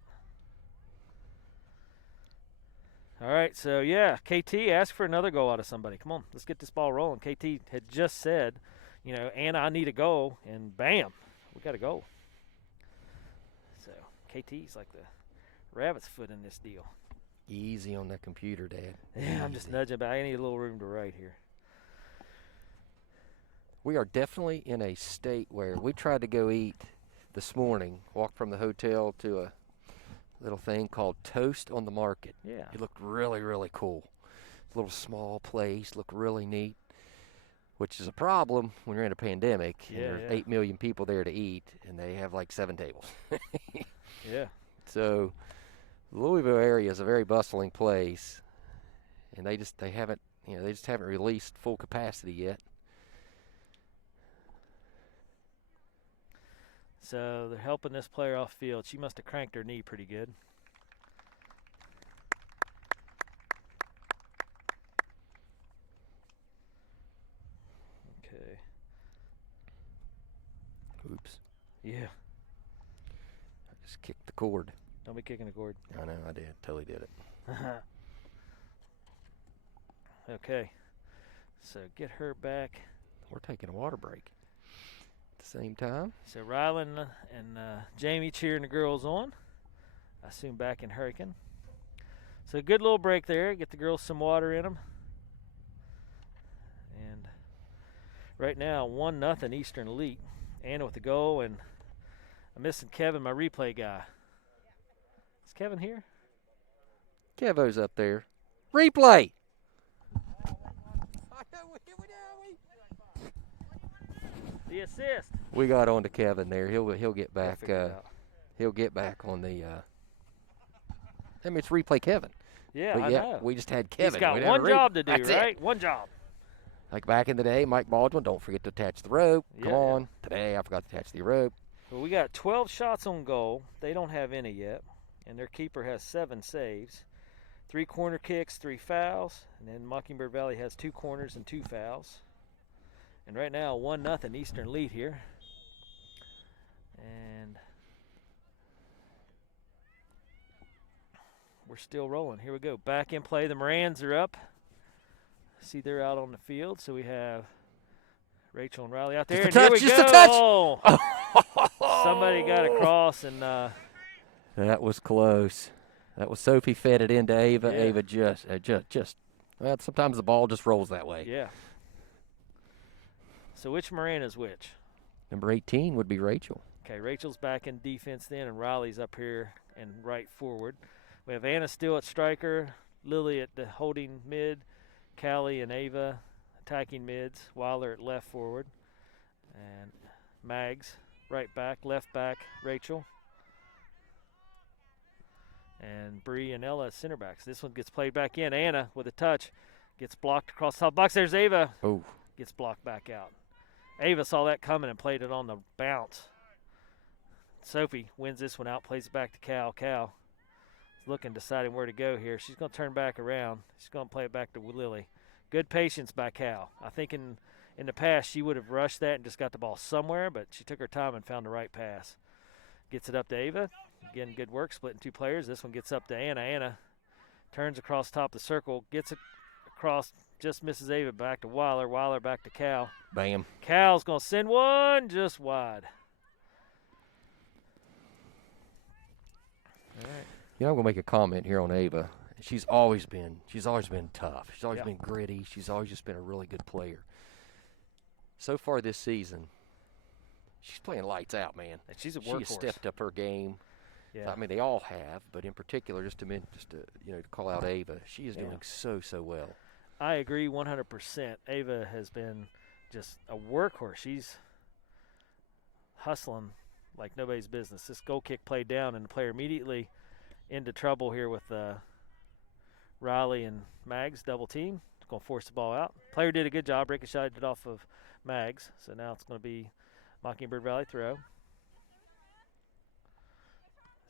All right, so, yeah, KT asked for another goal out of somebody. Come on, let's get this ball rolling. KT had just said, you know, Anna, I need a goal, and bam, we got a goal. So, KT's like the rabbit's foot in this deal. Easy on that computer, Dad. Yeah, I'm just Easy. nudging, but I need a little room to write here. We are definitely in a state where we tried to go eat this morning, walk from the hotel to a little thing called Toast on the Market. Yeah. It looked really, really cool. Little small place, looked really neat, which is a problem when you're in a pandemic and Yeah, there's yeah. 8 million people there to eat and they have like 7 tables. Yeah. So Louisville area is a very bustling place, and they just haven't released full capacity yet. So they're helping this player off field. She must have cranked her knee pretty good. Okay. Oops, Yeah. I just kicked the cord. Don't be kicking the cord. I know, I did. Totally did it. Okay. So get her back. We're taking a water break at the same time. So Rylan and Jamie cheering the girls on. I assume back in Hurricane. So good little break there. Get the girls some water in them. And right now, 1-0 Eastern Elite. Anna with the goal, and I'm missing Kevin, my replay guy. Is Kevin here? Kevo's up there. Replay. The assist. We got on to Kevin there. He'll get We'll back. figure it out. He'll get back on the. I mean, it's replay Kevin. Yeah, But I yeah, know. we just had Kevin. He's got We didn't have one a job to do, That's it. right? One job. Like back in the day, Mike Baldwin, don't forget to attach the rope. Come Yeah, yeah. on. Today, I forgot to attach the rope. Well, we got 12 shots on goal. They don't have any yet. And their keeper has 7 saves. 3 corner kicks, 3 fouls. And then Mockingbird Valley has 2 corners and 2 fouls. And right now, 1-0 Eastern lead here. And we're still rolling. Here we go. Back in play. The Morans are up. See, they're out on the field. So we have Rachel and Riley out there. Just a And touch, here we just go. a touch. Oh, somebody got across and That was close. That was Sophie fed it into Ava. Yeah. Ava just. Well, sometimes the ball just rolls that way. yeah. So which Moran is which? Number 18 would be Rachel. Okay, Rachel's back in defense then, and Riley's up here and right forward. We have Anna still at striker, Lily at the holding mid, Callie and Ava attacking mids, Weiler at left forward, and Mags right back, left back, Rachel, and Bree and Ella at center backs. This one gets played back in. Anna with a touch gets blocked across the top box. There's Ava. Oh, Gets blocked back out. Ava saw that coming and played it on the bounce. Sophie wins this one out, plays it back to Cal. Cal is looking, deciding where to go here. She's going to turn back around. She's going to play it back to Lily. Good patience by Cal. I think in the past she would have rushed that and just got the ball somewhere, but she took her time and found the right pass. Gets it up to Ava. Again, good work, splitting 2 players. This one gets up to Anna. Anna turns across top of the circle, gets it across just misses Ava. Back to Weiler. Weiler back to Cal. Bam. Cal's going to send one just wide. All right. You know, I'm going to make a comment here on Ava. She's always been tough. She's always Yeah. been gritty. She's always just been a really good player. So far this season, she's playing lights out, man. And she's a She workhorse. has stepped up her game. Yeah. I mean, they all have, but in particular, just to call out Ava, she is doing so well. I agree 100%. Ava has been just a workhorse. She's hustling like nobody's business. This goal kick played down, and the player immediately into trouble here with Riley and Mags double team. Going to force the ball out. Player did a good job. Ricocheted it off of Mags. So now it's going to be Mockingbird Valley throw.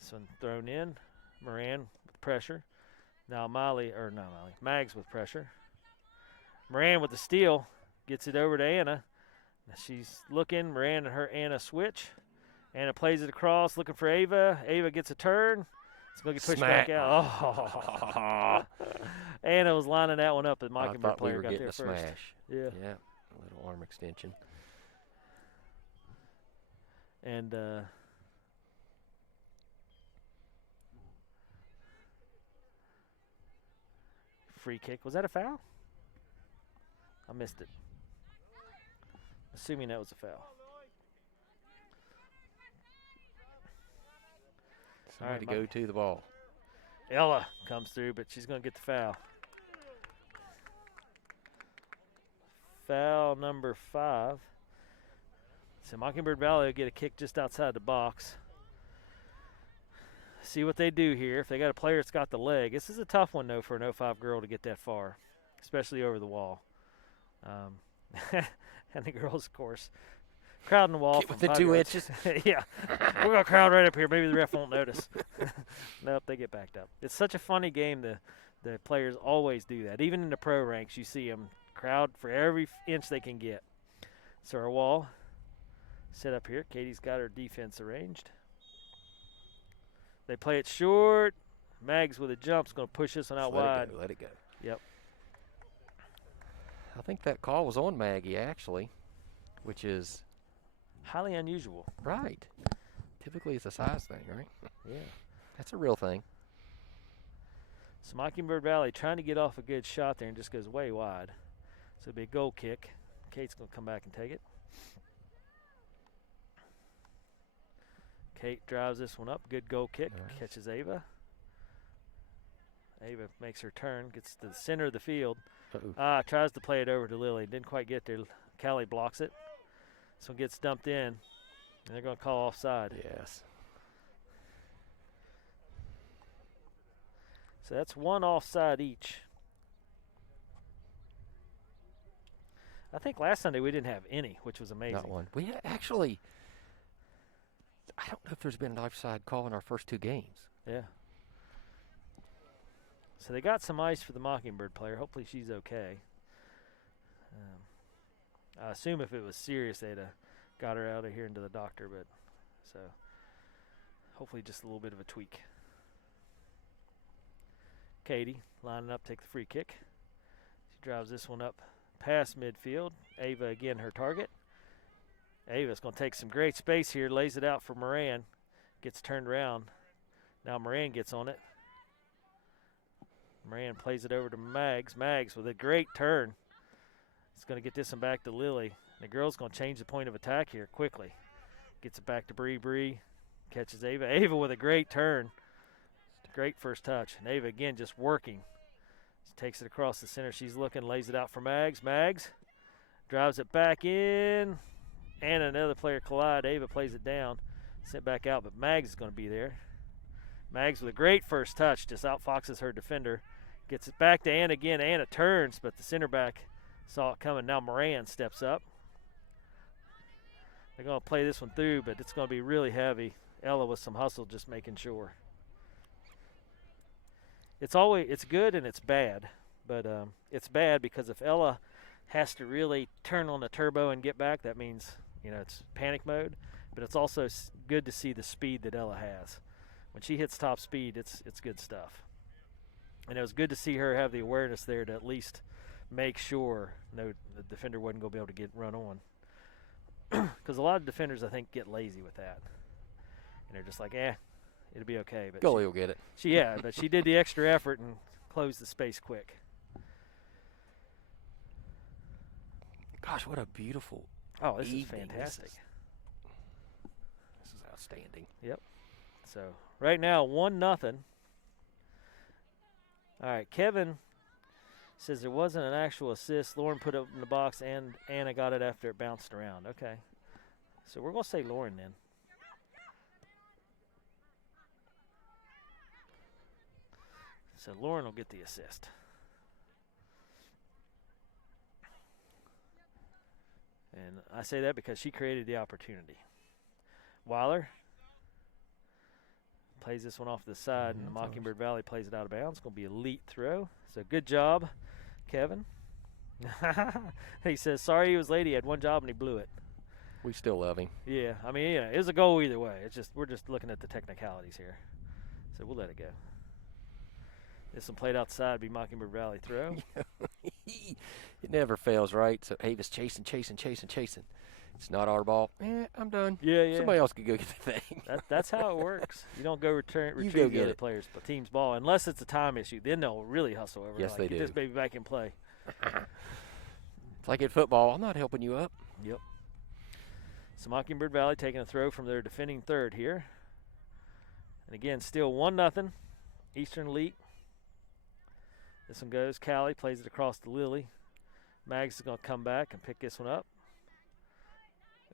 This one thrown in. Moran with pressure. Now Mags with pressure. Moran with the steal. Gets it over to Anna. Now she's looking. Moran and Anna switch. Anna plays it across, looking for Ava. Ava gets a turn. It's going to get pushed back out. Oh. Anna was lining that one up, and Mockingbird player got there first. Smash. Yeah. A little arm extension. And free kick. Was that a foul? I missed it. Assuming that was a foul. Somebody go to the ball. Ella comes through, but she's going to get the foul. Foul number 5. So Mockingbird Valley will get a kick just outside the box. See what they do here. If they got a player that's got the leg. This is a tough one, though, for an 05 girl to get that far, especially over the wall. And the girls, of course, crowding the wall. With the 2 inches. Yeah. We're going to crowd right up here. Maybe the ref won't notice. Nope, they get backed up. It's such a funny game. The players always do that. Even in the pro ranks, you see them crowd for every inch they can get. So our wall set up here. Katie's got her defense arranged. They play it short. Mags with a jump is going to push this one out wide. Let it go. Yep. I think that call was on Maggie, actually, which is highly unusual. Right. Typically it's a size thing, right? Yeah. That's a real thing. So Mockingbird Valley trying to get off a good shot there and just goes way wide. So it'll be a goal kick. Kate's going to come back and take it. Kate drives this one up. Good goal kick. Nice. Catches Ava. Ava makes her turn. Gets to the center of the field. Tries to play it over to Lily. Didn't quite get there. Callie blocks it. So it gets dumped in. And they're going to call offside. Yes. So that's one offside each. I think last Sunday we didn't have any, which was amazing. Not one. We actually, I don't know if there's been an offside call in our first 2 games. Yeah. So they got some ice for the Mockingbird player. Hopefully she's okay. I assume if it was serious, they'd have got her out of here into the doctor, but so hopefully just a little bit of a tweak. Katie lining up, take the free kick. She drives this one up past midfield. Ava again her target. Ava's going to take some great space here, lays it out for Moran. Gets turned around. Now Moran gets on it. Moran plays it over to Mags. Mags with a great turn. It's going to get this one back to Lily. The girl's going to change the point of attack here quickly. Gets it back to Bree. Bree catches Ava. Ava with a great turn. Great first touch. And Ava again just working. She takes it across the center. She's looking, lays it out for Mags. Mags drives it back in. And another player collide. Ava plays it down. Sent back out, but Mags is going to be there. Mags with a great first touch. Just outfoxes her defender. Gets it back to Anna again. Anna turns, but the center back saw it coming. Now Moran steps up. They're going to play this one through, but it's going to be really heavy. Ella with some hustle, just making sure. It's good and it's bad, but it's bad because if Ella has to really turn on the turbo and get back, that means it's panic mode. But it's also good to see the speed that Ella has. When she hits top speed, it's good stuff. And it was good to see her have the awareness there to at least make sure the defender wasn't going to be able to get run on. Because a lot of defenders, I think, get lazy with that. And they're just like, it'll be okay. But Goalie will get it. But she did the extra effort and closed the space quick. Gosh, what a beautiful Oh, this is evening. fantastic. This is outstanding. Yep. So right now, 1-0. All right, Kevin says there wasn't an actual assist. Lauren put it in the box, and Anna got it after it bounced around. Okay. So we're going to say Lauren then. So Lauren will get the assist. And I say that because she created the opportunity. Weiler plays this one off to the side, and the Mockingbird Valley plays it out of bounds. It's going to be an elite throw. So good job, Kevin. He says, sorry he was late. He had one job, and he blew it. We still love him. Yeah, I mean, it was a goal either way. It's just we're just looking at the technicalities here. So we'll let it go. This one played outside, be Mockingbird Valley throw. It never fails, right? So Ava's chasing. It's not our ball. I'm done. Yeah. Somebody else could go get the thing. That's how it works. You don't go retrieve go the get other it. player's team's ball unless it's a time issue. Then they'll really hustle over. Yes, like, they get do. this baby back in play. It's like in football. I'm not helping you up. Yep. So Mockingbird Valley taking a throw from their defending third here. And again, still 1-0. Eastern Elite. This one goes. Callie plays it across to Lily. Mags is going to come back and pick this one up.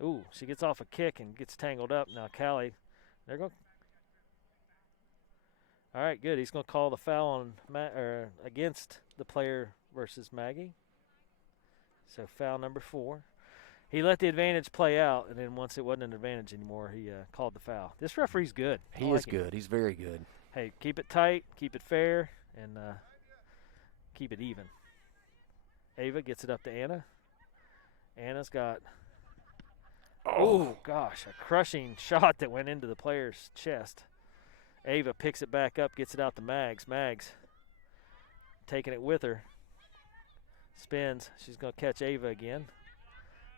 Ooh, she gets off a kick and gets tangled up. Now Callie, they're going. All right, good. He's going to call the foul on against the player versus Maggie. So foul number 4. He let the advantage play out, and then once it wasn't an advantage anymore, he called the foul. This referee's good. He is good. He's very good. Hey, keep it tight, keep it fair, and keep it even. Ava gets it up to Anna. Anna's got, oh gosh, a crushing shot that went into the player's chest. Ava picks it back up, gets it out to Mags. Mags taking it with her. Spins. She's going to catch Ava again.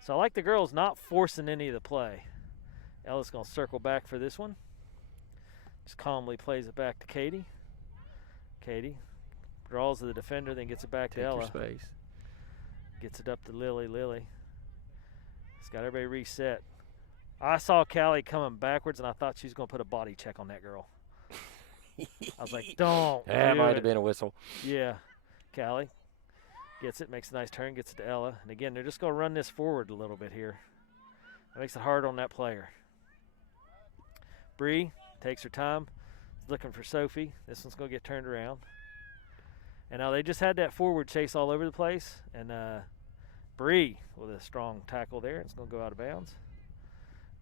So I like the girls not forcing any of the play. Ella's going to circle back for this one. Just calmly plays it back to Katie. Katie draws to the defender, then gets it back to Ella. Space. Gets it up to Lily. Lily. It's got everybody reset. I saw Callie coming backwards, and I thought she was going to put a body check on that girl. I was like, don't. That might have been a whistle. Yeah. Callie gets it, makes a nice turn, gets it to Ella. And again, they're just going to run this forward a little bit here. That makes it hard on that player. Bree takes her time, looking for Sophie. This one's going to get turned around. And now they just had that forward chase all over the place. And Bree with a strong tackle there. It's going to go out of bounds.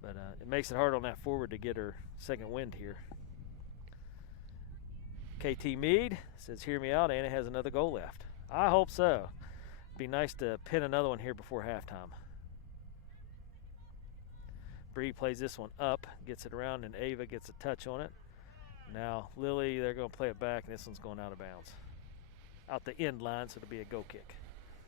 But it makes it hard on that forward to get her second wind here. KT Meade says, hear me out. Anna has another goal left. I hope so. Be nice to pin another one here before halftime. Bree plays this one up, gets it around, and Ava gets a touch on it. Now Lily, they're going to play it back, and this one's going out of bounds. Out the end line, so it'll be a goal kick.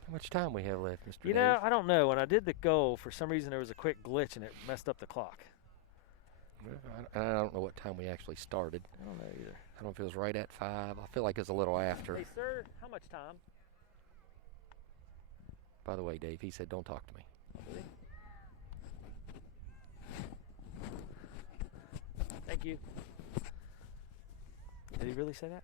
How much time we have left, Mr. You Dave? know, I don't know. When I did the goal, for some reason there was a quick glitch, and it messed up the clock. I don't know what time we actually started. I don't know either. I don't know if it was right at 5. I feel like it's a little after. Hey, sir, how much time? By the way, Dave, he said don't talk to me. Thank you. Did he really say that?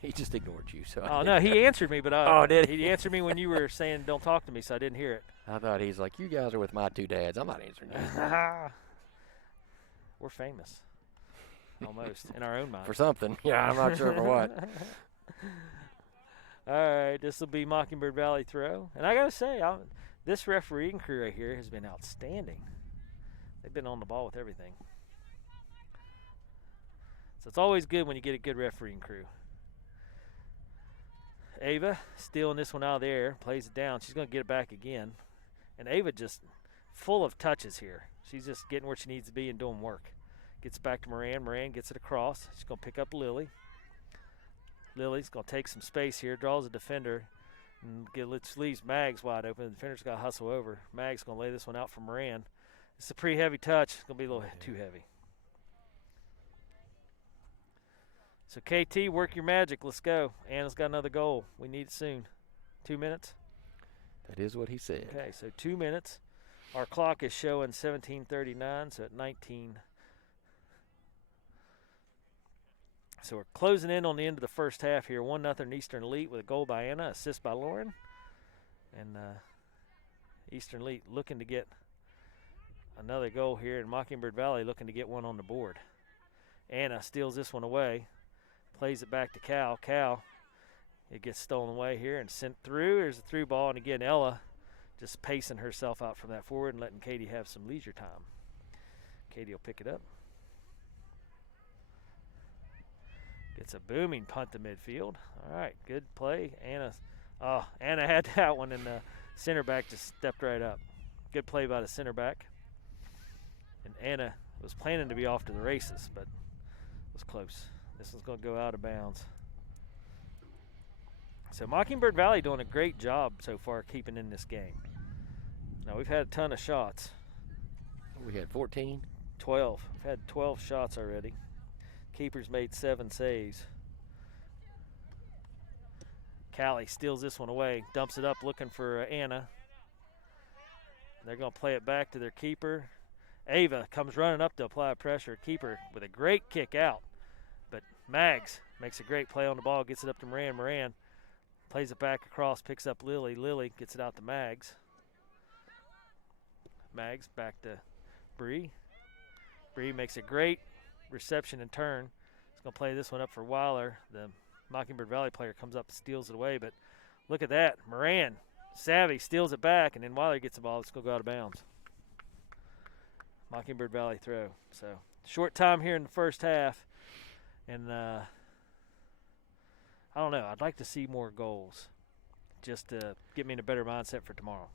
He just ignored you. So Oh, no, he answered me, but did he? He answered me when you were saying don't talk to me, so I didn't hear it. I thought he's like, you guys are with my 2 dads. I'm not answering you. We're famous. Almost, in our own mind. For something. Yeah, I'm not sure for what. All right, this will be Mockingbird Valley throw. And I got to say, this refereeing crew right here has been outstanding. They've been on the ball with everything. So it's always good when you get a good refereeing crew. Ava stealing this one out of the air, plays it down. She's going to get it back again. And Ava just full of touches here. She's just getting where she needs to be and doing work. Gets it back to Moran. Moran gets it across. She's going to pick up Lily. Lily's going to take some space here, draws a defender, And leaves Mags wide open. The defender's got to hustle over. Mags going to lay this one out for Moran. It's a pretty heavy touch. It's going to be a little too heavy. So, KT, work your magic. Let's go. Anna's got another goal. We need it soon. 2 minutes? That is what he said. Okay, so 2 minutes. Our clock is showing 17:39, so at 19. So we're closing in on the end of the first half here. 1-0 Eastern Elite with a goal by Anna, assist by Lauren. And Eastern Elite looking to get another goal here, and Mockingbird Valley looking to get one on the board. Anna steals this one away, plays it back to Cal. Cal, it gets stolen away here and sent through. There's a through ball, and again, Ella just pacing herself out from that forward and letting Katie have some leisure time. Katie will pick it up. Gets a booming punt to midfield. All right, good play. Anna had that one, and the center back just stepped right up. Good play by the center back. And Anna was planning to be off to the races, but it was close. This one's going to go out of bounds. So Mockingbird Valley doing a great job so far keeping in this game. Now, we've had a ton of shots. We had 14? 12. We've had 12 shots already. Keeper's made 7 saves. Callie steals this one away, dumps it up looking for Anna. They're going to play it back to their keeper. Ava comes running up to apply pressure. Keeper with a great kick out. But Mags makes a great play on the ball, gets it up to Moran. Moran plays it back across, picks up Lily. Lily gets it out to Mags. Mags back to Bree. Bree makes a great reception and turn. He's going to play this one up for Weiler. The Mockingbird Valley player comes up and steals it away, but look at that. Moran, savvy, steals it back, and then Weiler gets the ball. It's going to go out of bounds. Mockingbird Valley throw. So short time here in the first half, and I don't know. I'd like to see more goals just to get me in a better mindset for tomorrow.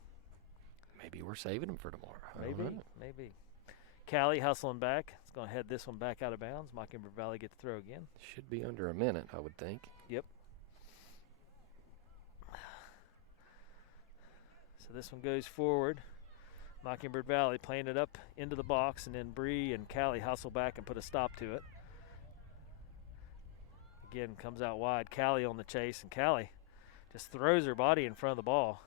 Maybe we're saving them for tomorrow. Maybe. Callie hustling back. It's going to head this one back out of bounds. Mockingbird Valley get the throw again. Should be under a minute, I would think. Yep. So this one goes forward. Mockingbird Valley playing it up into the box, and then Bree and Callie hustle back and put a stop to it. Again, comes out wide. Callie on the chase, and Callie just throws her body in front of the ball.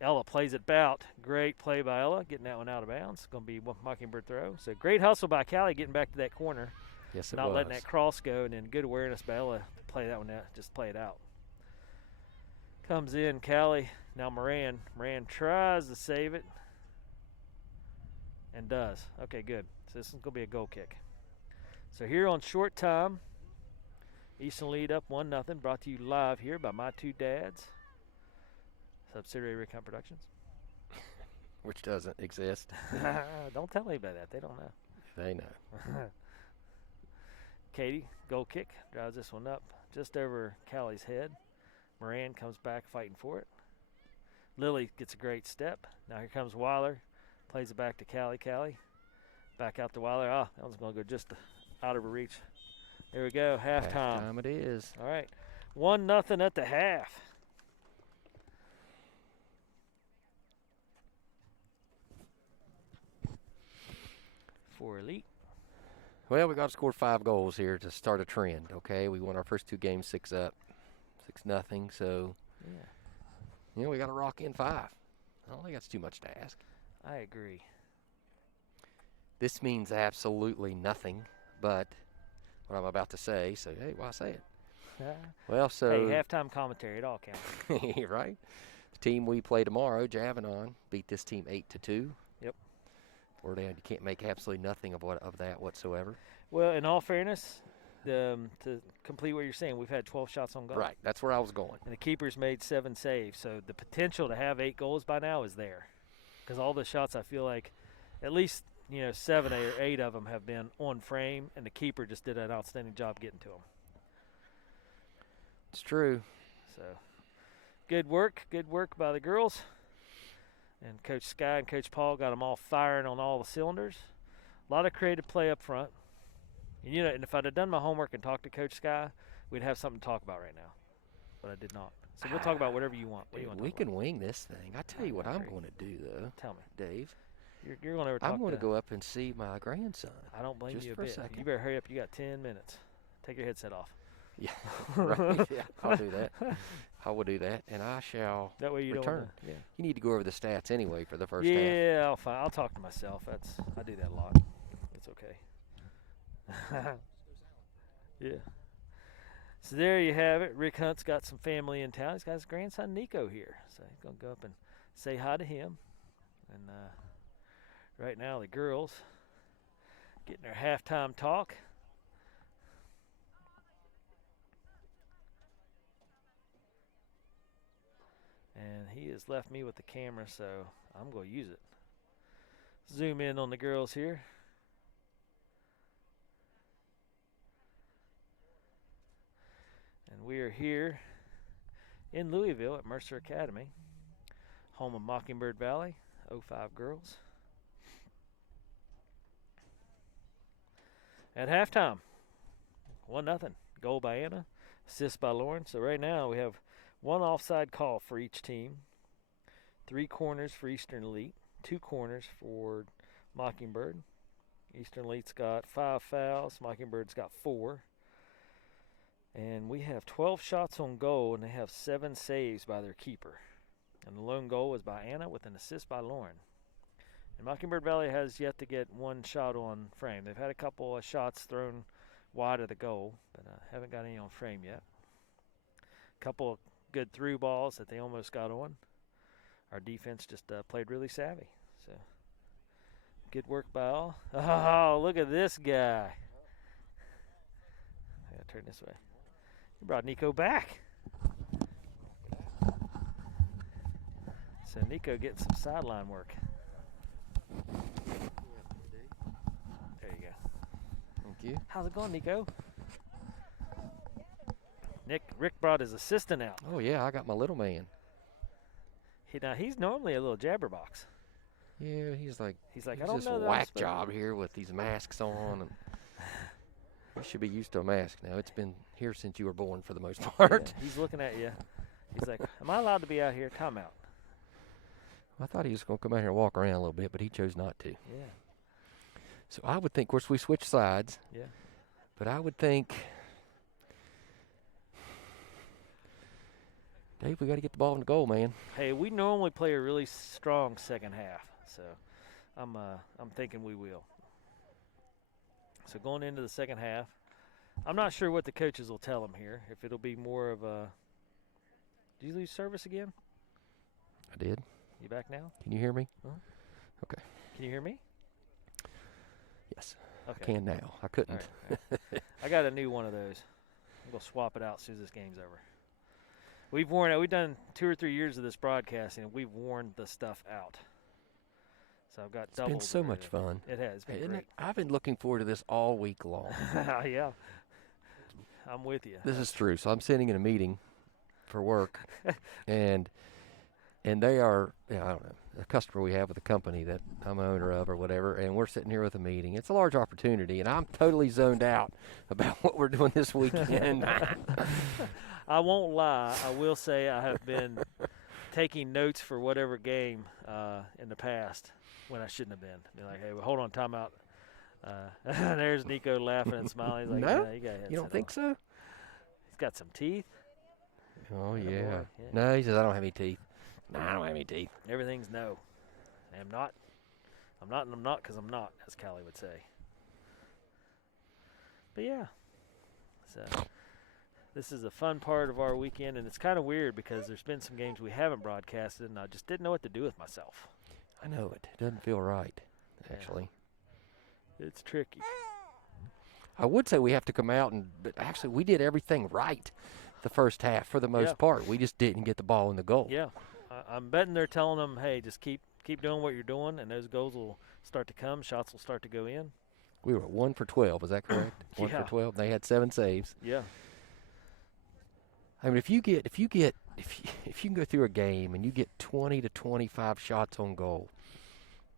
Ella plays it out. Great play by Ella, getting that one out of bounds. It's going to be Mockingbird throw. So great hustle by Callie getting back to that corner. Yes, it Not was. letting that cross go, and then good awareness by Ella to play that one out, just play it out. Comes in, Callie. Now Moran. Moran tries to save it and does. Okay, good. So this is going to be a goal kick. So here on short time, Eastern lead up 1-0. Brought to you live here by My Two Dads, subsidiary Recount Productions. Which doesn't exist. Don't tell anybody that. They don't know. They know. Katie, goal kick, drives this one up just over Callie's head. Moran comes back fighting for it. Lily gets a great step. Now here comes Weiler. Plays it back to Callie. Callie back out to Weiler. That one's going to go just out of her reach. There we go, halftime. Halftime it is. All right, 1-0 at the half. For Elite. Well, we got to score 5 goals here to start a trend, okay? We won our first 2 games 6-0, so Yeah, we got to rock in 5. I don't think that's too much to ask. I agree. This means absolutely nothing but what I'm about to say, so hey, why say it? Well, so Hey, halftime commentary, it all counts. right? The team we play tomorrow, Javanon, beat this team 8-2. Yep. Or you can't make absolutely nothing of that whatsoever. Well, in all fairness, to complete what you're saying, we've had 12 shots on goal. Right, that's where I was going. And the keeper's made 7 saves, so the potential to have 8 goals by now is there. Because all the shots, I feel like, at least 7 or 8 of them have been on frame, and the keeper just did an outstanding job getting to them. It's true. So, good work by the girls. And Coach Sky and Coach Paul got them all firing on all the cylinders. A lot of creative play up front. And and if I'd have done my homework and talked to Coach Sky, we'd have something to talk about right now. But I did not. So we'll talk about whatever you want. What do you want to We talk can wing this thing. I tell you what I'm agree. going to do, though, Tell me. Dave. You're going to talk I'm going to go up and see my grandson. I don't blame just you a for a bit. second. You better hurry up. You got 10 minutes. Take your headset off. Yeah, right. Yeah, I'll do that. I will do that, and I shall That way you return. don't. Yeah. You need to go over the stats anyway for the first half. Yeah, I'll talk to myself. I do that a lot. It's okay. Yeah. So there you have it. Rick Hunt's got some family in town. He's got his grandson Nico here, so he's gonna go up and say hi to him. And right now the girls getting their halftime talk. And he has left me with the camera, so I'm going to use it. Zoom in on the girls here. And we are here in Louisville at Mercer Academy, home of Mockingbird Valley, 05 girls. At halftime, 1-0, goal by Anna, assist by Lauren. So right now we have one offside call for each team, 3 corners for Eastern Elite, 2 corners for Mockingbird. Eastern Elite's got 5 fouls, Mockingbird's got 4. And we have 12 shots on goal, and they have 7 saves by their keeper. And the lone goal was by Anna with an assist by Lauren. And Mockingbird Valley has yet to get 1 shot on frame. They've had a couple of shots thrown wide of the goal, but haven't got any on frame yet. Couple of good through balls that they almost got on. Our defense just played really savvy. So good work by all. Oh, look at this guy. I gotta turn this way. You brought Nico back. So Nico getting some sideline work. There you go. Thank you. How's it going, Nico? Rick brought his assistant out. Oh, yeah, I got my little man. Now he's normally a little jabberbox. Yeah, he's like I he's don't this know that I'm whack supposed to-" job here with these masks on. And you should be used to a mask now. It's been here since you were born for the most part. Yeah, he's looking at you. He's like, am I allowed to be out here? Time out. I thought he was going to come out here and walk around a little bit, but he chose not to. Yeah. So I would think, of course, we switched sides. Yeah. But I would think, Dave, we got to get the ball in the goal, man. Hey, we normally play a really strong second half, so I'm thinking we will. So going into the second half, I'm not sure what the coaches will tell them here. If it'll be more of a. Did you lose service again? I did. You back now? Can you hear me? Huh? Okay. Can you hear me? Yes. Okay. I can now. I couldn't. All right. I got a new one of those. I'm gonna swap it out as soon as this game's over. We've done 2 or 3 years of this broadcasting, and we've worn the stuff out. So I've got It's double. been so much fun. It has been Isn't great. it? I've been looking forward to this all week long. Yeah, I'm with you. This is true. So I'm sitting in a meeting for work, and they are, I don't know, a customer we have with a company that I'm an owner of or whatever, and we're sitting here with a meeting. It's a large opportunity, and I'm totally zoned out about what we're doing this weekend. I won't lie. I will say I have been taking notes for whatever game in the past when I shouldn't have been. Be like, hey, well, hold on, time out. There's Nico laughing and smiling. He's like, No? yeah, you got a headset You don't think on. so? He's got some teeth. Oh, Attaboy, yeah. yeah. No, he says, I don't have any teeth. No, I don't have any teeth. Everything's no. I'm not, and I'm not because I'm not, as Callie would say. But, yeah. So this is a fun part of our weekend, and it's kind of weird because there's been some games we haven't broadcasted, and I just didn't know what to do with myself. I know it. It doesn't feel right, actually. Yeah. It's tricky. I would say we have to come out but actually we did everything right the first half for the most part. We just didn't get the ball in the goal. Yeah. I'm betting they're telling them, hey, just keep doing what you're doing, and those goals will start to come. Shots will start to go in. We were 1 for 12. Was that correct? 1 for 12. They had 7 saves. Yeah. I mean, if you can go through a game and you get 20 to 25 shots on goal,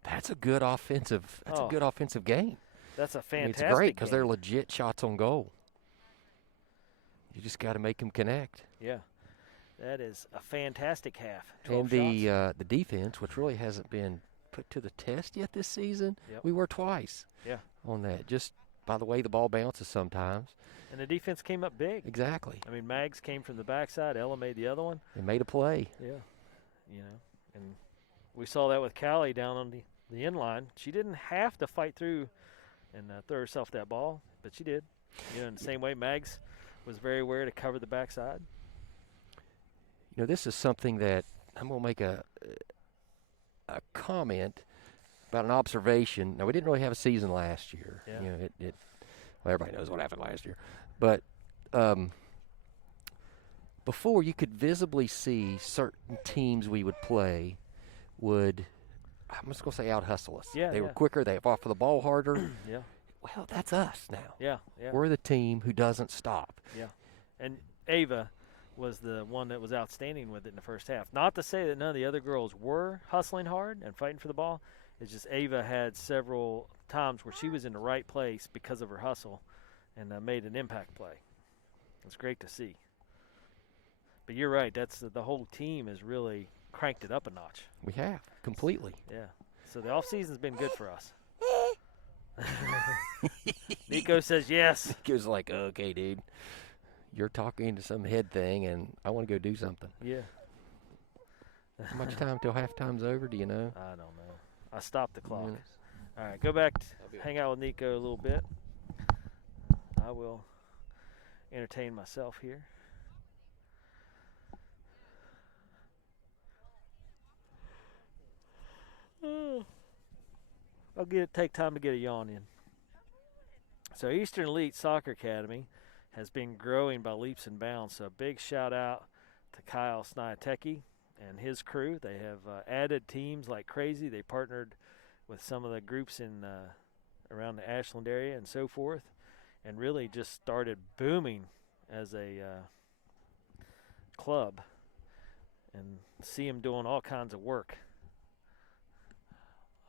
that's a good offensive. That's a good offensive game. That's a fantastic. It's great because game. they're legit shots on goal. You just got to make them connect. Yeah. That is a fantastic half. And 12 shots. the defense, which really hasn't been put to the test yet this season, Yep. we were twice on that, just by the way the ball bounces sometimes. And the defense came up big. Exactly. I mean, Mags came from the backside. Ella made the other one. They made a play. Yeah. You know, and we saw that with Callie down on the end line. She didn't have to fight through and throw herself that ball, but she did. You know, in the same way, Mags was very aware to cover the backside. You know, this is something that I'm going to make a comment about an observation. Now, we didn't really have a season last year. Yeah. You know, well, everybody knows what happened last year. But before, you could visibly see certain teams we would play would, I'm just going to say, out-hustle us. Yeah, they were quicker. They fought for the ball harder. Yeah. Well, that's us now. Yeah, yeah. We're the team who doesn't stop. Yeah. And Ava was the one that was outstanding with it in the first half. Not to say that none of the other girls were hustling hard and fighting for the ball. It's just Ava had several times where she was in the right place because of her hustle and made an impact play. It's great to see. But you're right. That's the whole team has really cranked it up a notch. We have, completely. Yeah. So the off-season's been good for us. Nico says yes. Nico's like, okay, dude. You're talking to some head thing, and I want to go do something. Yeah. How much time till halftime's over, do you know? I don't know. I stopped the clock. Minutes. All right, go back, hang out with Nico a little bit. I will entertain myself here. Take time to get a yawn in. So Eastern Elite Soccer Academy has been growing by leaps and bounds. So a big shout out to Kyle Sniatecki and his crew. They have added teams like crazy. They partnered with some of the groups in around the Ashland area and so forth, and really just started booming as a club. And see them doing all kinds of work.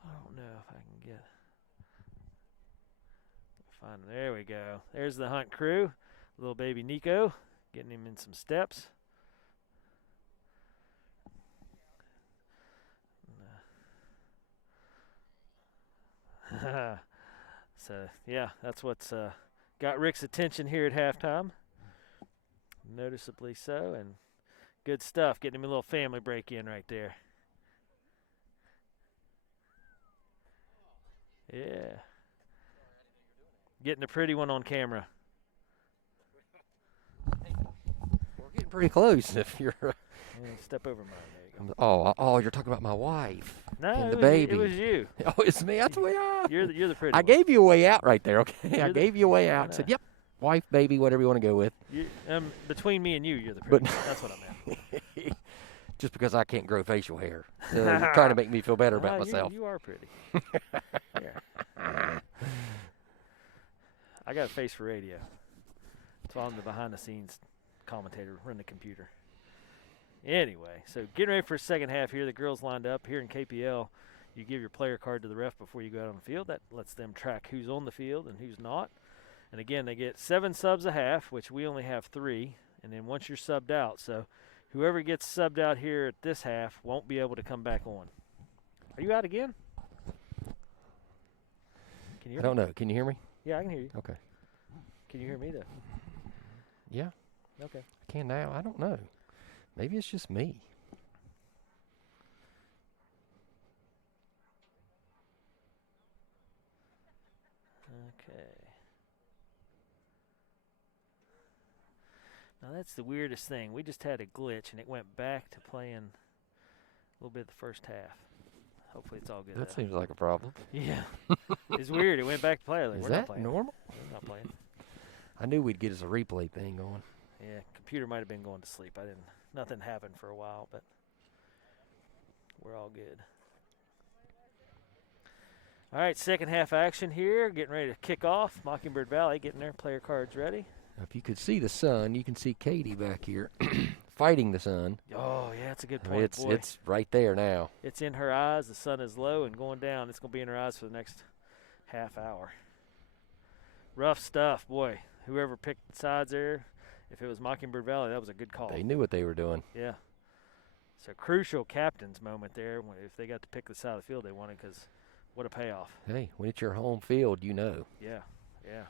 I don't know if I can get. Find him. There we go. There's the Hunt crew. Little baby Nico, getting him in some steps. So, yeah, that's what's got Rick's attention here at halftime. Noticeably so, and good stuff. Getting him a little family break in right there. Yeah. Getting a pretty one on camera. We're getting pretty close if you're. Step over mine. There you go. Oh, you're talking about my wife. No, and the it baby. was you. Oh, it's me. That's the way You're the pretty I one. gave you a way out right there, okay? I You're gave you a way out. Said, yep, wife, baby, whatever you want to go with. Between me and you, you're the pretty one. That's what I meant. Just because I can't grow facial hair. You're trying to make me feel better about myself. You are pretty. Yeah. I got a face for radio. That's why I'm the behind-the-scenes commentator running the computer. Anyway, so getting ready for a second half here. The girls lined up here in KPL. You give your player card to the ref before you go out on the field. That lets them track who's on the field and who's not. And again, they get 7 subs a half, which we only have 3. And then once you're subbed out, so whoever gets subbed out here at this half won't be able to come back on. Are you out again? Can you hear I don't know. Can you hear me? Yeah, I can hear you. Okay. Can you hear me, though? Yeah. Okay. I can now. I don't know. Maybe it's just me. Okay. Now, that's the weirdest thing. We just had a glitch, and it went back to playing a little bit of the first half. Hopefully it's all good. That seems like a problem. Yeah. It's weird. It went back to play. Like, Is we're that not playing. normal? We're not playing. I knew we'd get us a replay thing going. Yeah, computer might have been going to sleep. Nothing happened for a while, but we're all good. All right, second half action here. Getting ready to kick off. Mockingbird Valley getting their player cards ready. Now, if you could see the sun, you can see Katie back here fighting the sun. Oh, yeah, that's a good I point. mean, it's right there now. It's in her eyes. The sun is low and going down. It's going to be in her eyes for the next half hour. Rough stuff, boy. Whoever picked sides there. if it was Mockingbird Valley, that was a good call. They knew what they were doing. Yeah. So crucial captain's moment there. If they got to pick the side of the field they wanted, because what a payoff. Hey, when it's your home field, you know. Yeah, yeah.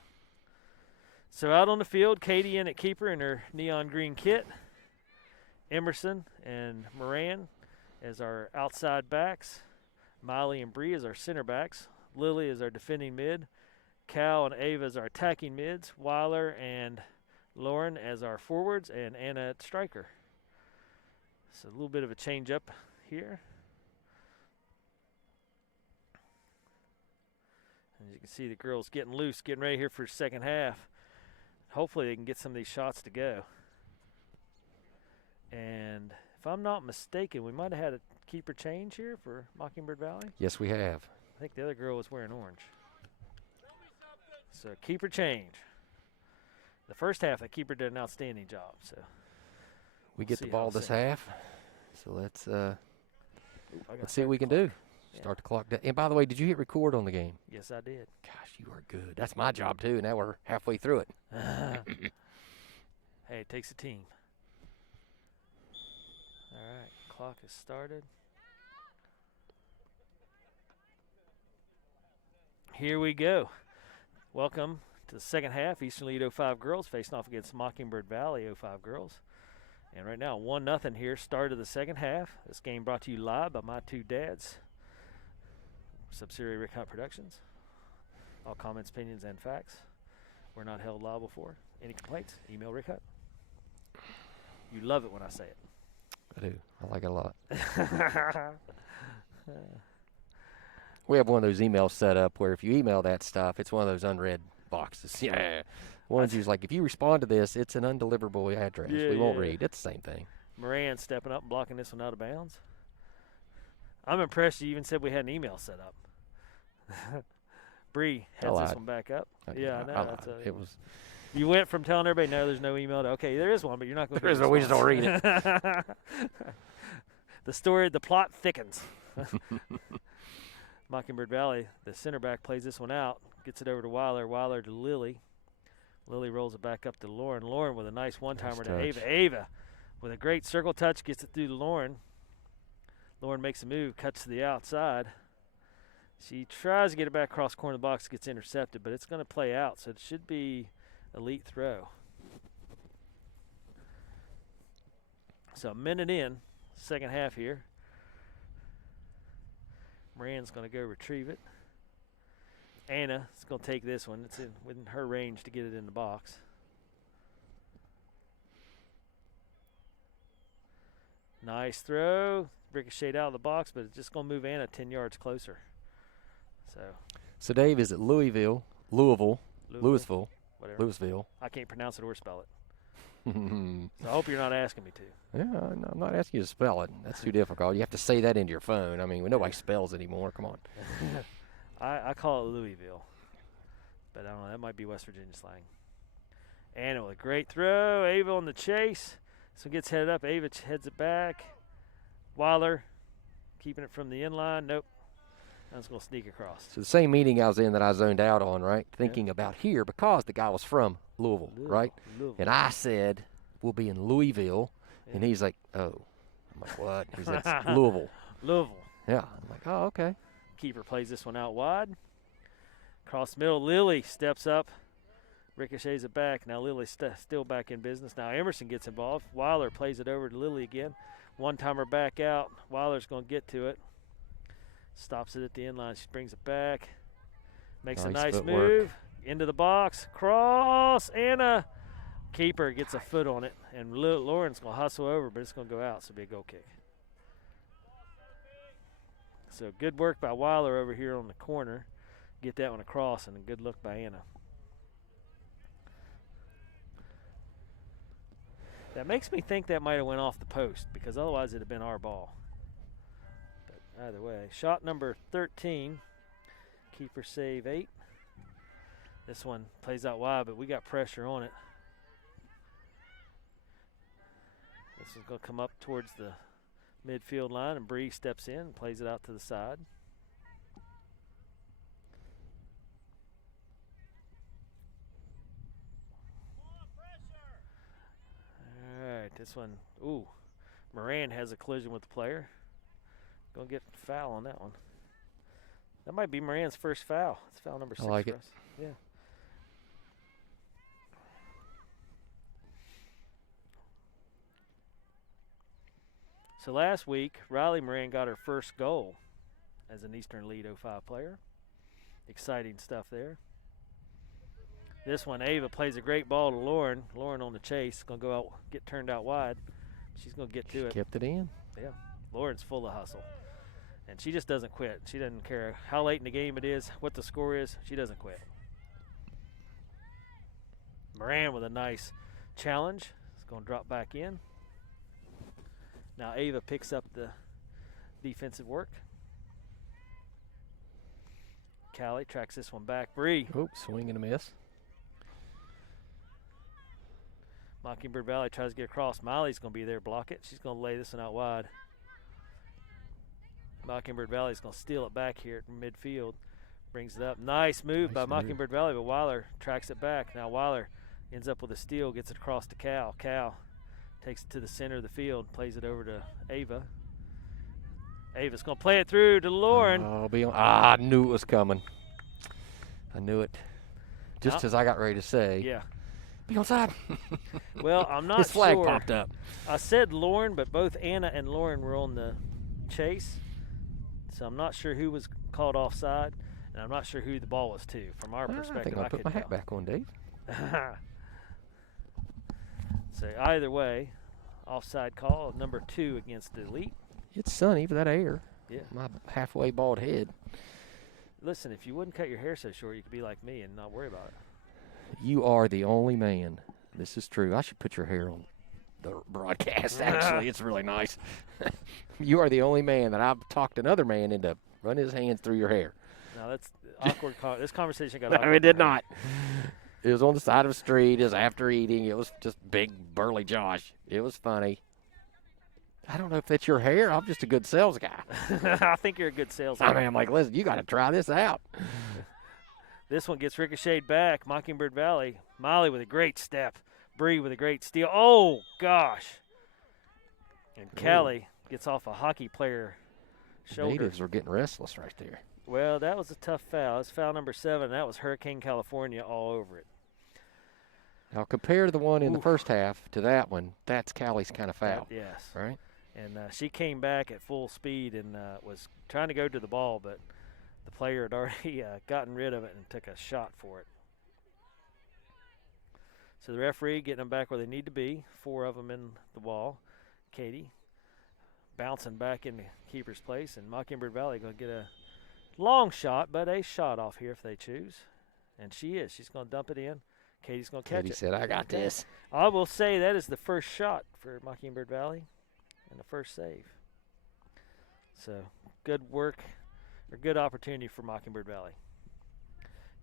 So out on the field, Katie in at keeper in her neon green kit. Emerson and Moran as our outside backs. Miley and Bree as our center backs. Lily is our defending mid. Cal and Ava as our attacking mids. Weiler and Lauren as our forwards, and Anna at striker. So a little bit of a change up here. As you can see, the girls getting loose, getting ready here for the second half. Hopefully they can get some of these shots to go. And if I'm not mistaken, we might have had a keeper change here for Mockingbird Valley. Yes, we have. I think the other girl was wearing orange. So keeper change. The first half, the keeper did an outstanding job. So We get the ball this half. So let's see what we can do. Yeah. Start the clock down. And by the way, did you hit record on the game? Yes, I did. Gosh, you are good. That's my job too. Now we're halfway through it. Hey, it takes a team. All right, clock has started. Here we go. Welcome to the second half. Eastern Lead 05 girls facing off against Mockingbird Valley 05 girls. And right now, 1-0 here, start of the second half. This game brought to you live by my two dads, subsidiary Rick Hunt Productions. All comments, opinions, and facts we're not held liable for. Any complaints, email Rick Hunt. You love it when I say it. I do. I like it a lot. We have one of those emails set up where if you email that stuff, it's one of those unread boxes. Yeah. One's who's like, if you respond to this, it's an undeliverable address. Yeah, we won't yeah. read. It's the same thing. Moran stepping up and blocking this one out of bounds. I'm impressed you even said we had an email set up. Bree has this one back up. Yeah, I know. It was. You went from telling everybody, no, there's no email to, okay, there is one, but you're not going to. There is one. We just don't read it. The plot thickens. Mockingbird Valley, the center back plays this one out, gets it over to Weiler. Weiler to Lily. Lily rolls it back up to Lauren. Lauren with a nice one-timer to Ava. Ava with a great circle touch gets it through to Lauren. Lauren makes a move, cuts to the outside. She tries to get it back across the corner of the box, gets intercepted, but it's going to play out, so it should be elite throw. So a minute in, second half here. Moran's going to go retrieve it. Anna is going to take this one. It's within her range to get it in the box. Nice throw. Ricocheted out of the box, but it's just going to move Anna 10 yards closer. So Dave, is it Louisville, Louisville, whatever. Louisville? I can't pronounce it or spell it. So I hope you're not asking me to. Yeah, no, I'm not asking you to spell it. That's too difficult. You have to say that into your phone. I mean, nobody spells anymore. Come on. I call it Louisville, but I don't know. That might be West Virginia slang. Anna with a great throw. Ava on the chase. So gets headed up. Ava heads it back. Weiler keeping it from the end line. Nope. That's going to sneak across. So the same meeting I was in that I zoned out on, right? Thinking about here because the guy was from Louisville, right? Louisville. And I said, we'll be in Louisville. Yeah. And he's like, oh. I'm like, what? He said, it's Louisville. Louisville. Yeah. I'm like, oh, okay. Keeper plays this one out wide. Cross the middle. Lily steps up. Ricochets it back. Now Lily's still back in business. Now Emerson gets involved. Weiler plays it over to Lily again. One-timer back out. Weiler's going to get to it. Stops it at the end line. She brings it back. Makes a nice move. Into the box. Cross. Anna. Keeper gets a foot on it. And Lauren's going to hustle over, but it's going to go out. So it'll be a goal kick. So good work by Weiler over here on the corner. Get that one across, and a good look by Anna. That makes me think that might have went off the post because otherwise it would have been our ball. But either way, shot number 13. Keeper save 8. This one plays out wide, but we got pressure on it. This is going to come up towards the midfield line, and Bree steps in and plays it out to the side. This one, ooh, Moran has a collision with the player. Gonna get foul on that one. That might be Moran's first foul. It's foul number 6 I like for it. us. Yeah. So last week, Riley Moran got her first goal as an Eastern Lead 05 player. Exciting stuff there. This one, Ava plays a great ball to Lauren. Lauren on the chase, gonna go out, get turned out wide. She's gonna get to it. Kept it in. Yeah, Lauren's full of hustle, and she just doesn't quit. She doesn't care how late in the game it is, what the score is. She doesn't quit. Moran with a nice challenge. It's gonna drop back in. Now Ava picks up the defensive work. Callie tracks this one back. Bree. Oop, swing and a miss. Mockingbird Valley tries to get across. Molly's going to be there, block it. She's going to lay this one out wide. Mockingbird Valley's going to steal it back here at midfield. Brings it up. Nice move by Mockingbird Valley, but Weiler tracks it back. Now Weiler ends up with a steal, gets it across to Cal. Cal takes it to the center of the field, plays it over to Ava. Ava's going to play it through to Lauren. I knew it was coming. I knew it. Just as I got ready to say. Yeah. Be onside. Well, I'm not His flag sure. popped up. I said Lauren, but both Anna and Lauren were on the chase. So I'm not sure who was called offside, and I'm not sure who the ball was to. From our perspective, I think I'll put my hat back on, Dave. So either way, offside call, number 2 against the Elite. It's sunny for that air. Yeah. My halfway bald head. Listen, if you wouldn't cut your hair so short, you could be like me and not worry about it. You are the only man. This is true. I should put your hair on the broadcast, actually. It's really nice. You are the only man that I've talked another man into run his hands through your hair. Now, that's awkward. This conversation got No, awkward. it did not. It was on the side of the street. It was after eating. It was just big, burly Josh. It was funny. I don't know if that's your hair. I'm just a good sales guy. I think you're a good salesman. I mean, I'm like, listen, you got to try this out. This one gets ricocheted back. Mockingbird Valley. Molly with a great step. Bree with a great steal. Oh, gosh. And Callie gets off a hockey player shoulder. Natives were getting restless right there. Well, that was a tough foul. That's foul number 7. That was Hurricane California all over it. Now, compare the one in the first half to that one. That's Callie's kind of foul. Yes. Right? And she came back at full speed and was trying to go to the ball, but the player had already gotten rid of it and took a shot for it. So the referee getting them back where they need to be. 4 of them in the wall. Katie bouncing back in the keeper's place, and Mockingbird Valley going to get a long shot, but a shot off here if they choose. And she is. She's going to dump it in. Katie's going to catch it. Katie said, I got this. I will say that is the first shot for Mockingbird Valley and the first save. So good work, or good opportunity for Mockingbird Valley.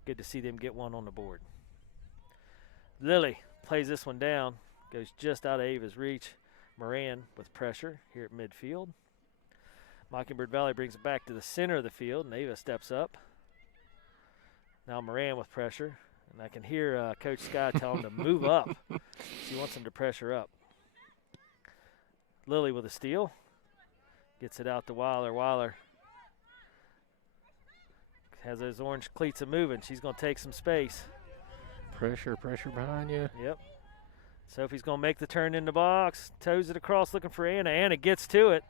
Good to see them get one on the board. Lily plays this one down, goes just out of Ava's reach. Moran with pressure here at midfield. Mockingbird Valley brings it back to the center of the field, and Ava steps up. Now Moran with pressure, and I can hear Coach Sky tell him to move up. She wants him to pressure up. Lily with a steal. Gets it out to Weiler. Weiler has those orange cleats moving. She's going to take some space. Pressure behind you. Yep. Sophie's going to make the turn in the box. Toes it across looking for Anna. Anna gets to it.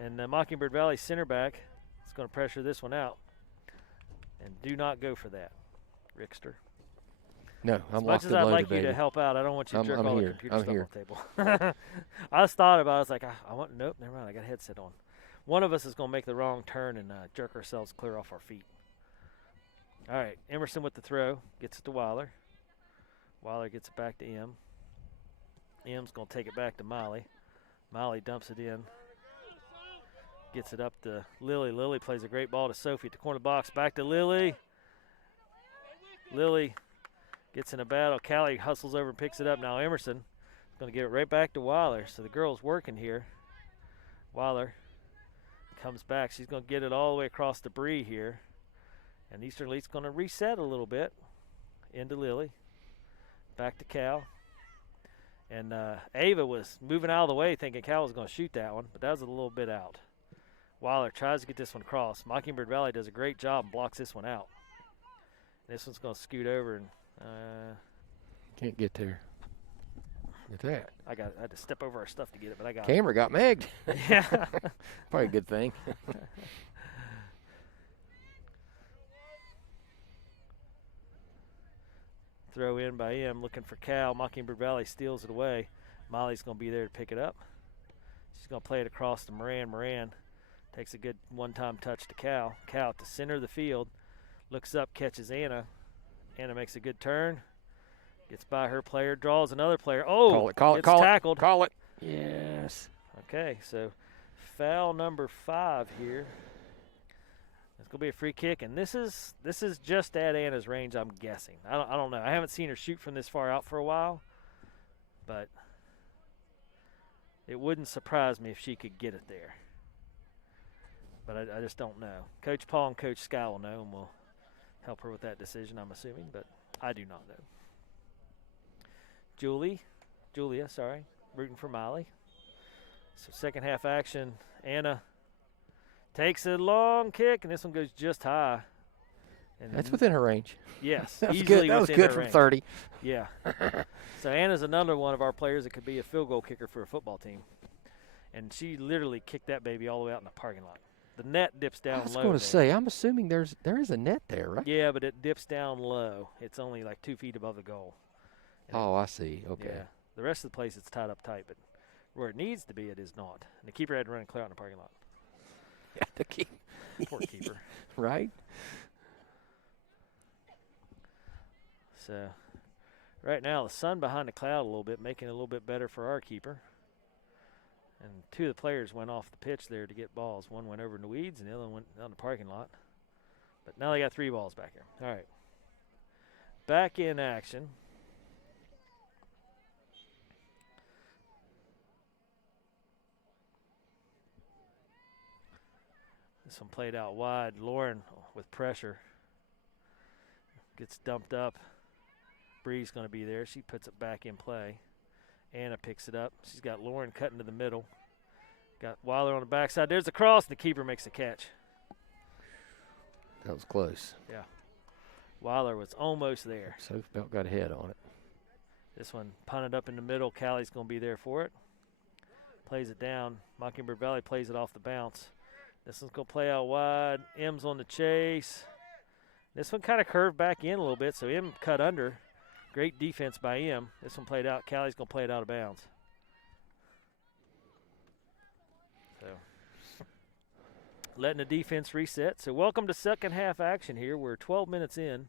And Mockingbird Valley center back is going to pressure this one out. And do not go for that, Rickster. No, I'm as much locked as and I'd loaded, like you baby. to help out, I don't want you to jerk I'm all here. the computer I'm stuff here. on the table. I just thought about it. I was like, I want, nope, never mind. I got a headset on. One of us is going to make the wrong turn and jerk ourselves clear off our feet. All right, Emerson with the throw. Gets it to Weiler. Weiler gets it back to M. M's going to take it back to Molly. Molly dumps it in. Gets it up to Lily. Lily plays a great ball to Sophie at the corner box. Back to Lily. Lily gets in a battle. Callie hustles over and picks it up. Now Emerson is going to give it right back to Weiler. So the girl's working here. Weiler comes back. She's going to get it all the way across the Bree here. And Eastern Elite's going to reset a little bit into Lily. Back to Cal. And Ava was moving out of the way thinking Cal was going to shoot that one, but that was a little bit out. Weiler tries to get this one across. Mockingbird Valley does a great job and blocks this one out. This one's going to scoot over and can't get there. Look at that. I had to step over our stuff to get it, but I got Camera got megged. it. Yeah. Probably a good thing. Throw in by him, looking for Cal. Mockingbird Valley steals it away. Molly's going to be there to pick it up. She's going to play it across to Moran. Moran takes a good one-time touch to Cal. Cal at the center of the field. Looks up, catches Anna. Anna makes a good turn. Gets by her player, draws another player. Oh, it's tackled. Call it. Yes. Okay, so foul number 5 here. It's going to be a free kick, and this is just at Anna's range, I'm guessing. I don't know. I haven't seen her shoot from this far out for a while, but it wouldn't surprise me if she could get it there. But I just don't know. Coach Paul and Coach Sky will know, and will help her with that decision, I'm assuming, but I do not know. Julia, rooting for Molly. So second half action, Anna takes a long kick, and this one goes just high. And that's within her range. Yes, that was easily good. That was within good her from range. 30. Yeah. So Anna's another one of our players that could be a field goal kicker for a football team. And she literally kicked that baby all the way out in the parking lot. The net dips down low. I was going to say, I'm assuming there is a net there, right? Yeah, but it dips down low. It's only like 2 feet above the goal. And I see. Okay. Yeah. The rest of the place, it's tied up tight, but where it needs to be, it is not. And the keeper had to run and clear out in the parking lot. Yeah, the keeper. Poor keeper. Right? So, right now, the sun behind the cloud a little bit, making it a little bit better for our keeper. And 2 of the players went off the pitch there to get balls. One went over in the weeds, and the other one went down the parking lot. But now they got 3 balls back here. All right. Back in action. This one played out wide. Lauren with pressure gets dumped up. Bree's going to be there. She puts it back in play. Anna picks it up. She's got Lauren cutting to the middle. Got Weiler on the backside. There's the cross, and the keeper makes the catch. That was close. Yeah. Weiler was almost there. So Belt got a head on it. This one punted up in the middle. Callie's going to be there for it. Plays it down. Mockingbird Valley plays it off the bounce. This one's going to play out wide. M's on the chase. This one kind of curved back in a little bit, so M cut under. Great defense by M. This one played out. Callie's going to play it out of bounds. So, letting the defense reset. So, welcome to second half action here. We're 12 minutes in.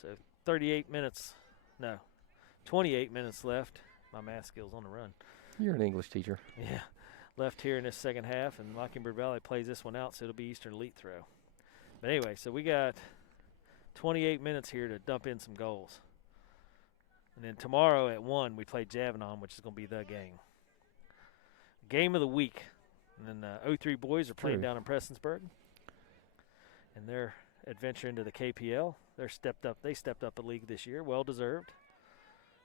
So, 28 minutes left. My math skills on the run. You're an English teacher. Yeah. Left here in this second half, and Mockingbird Valley plays this one out, so it'll be Eastern Elite throw. But anyway, so we got 28 minutes here to dump in some goals. And then tomorrow at 1, we play Javanon, which is going to be the game. Game of the week. And then the 03 boys are playing down in Prestonsburg. And their adventure into the KPL. They stepped up a league this year, well deserved.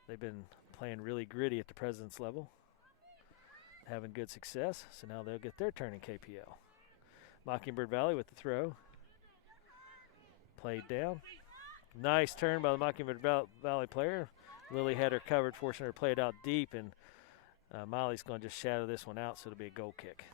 They've been playing really gritty at the president's level, having good success, so now they'll get their turn in KPL. Mockingbird Valley with the throw. Played down. Nice turn by the Mockingbird Valley player. Lily had her covered, forcing her to play it out deep, and Molly's going to just shadow this one out, so it'll be a goal kick.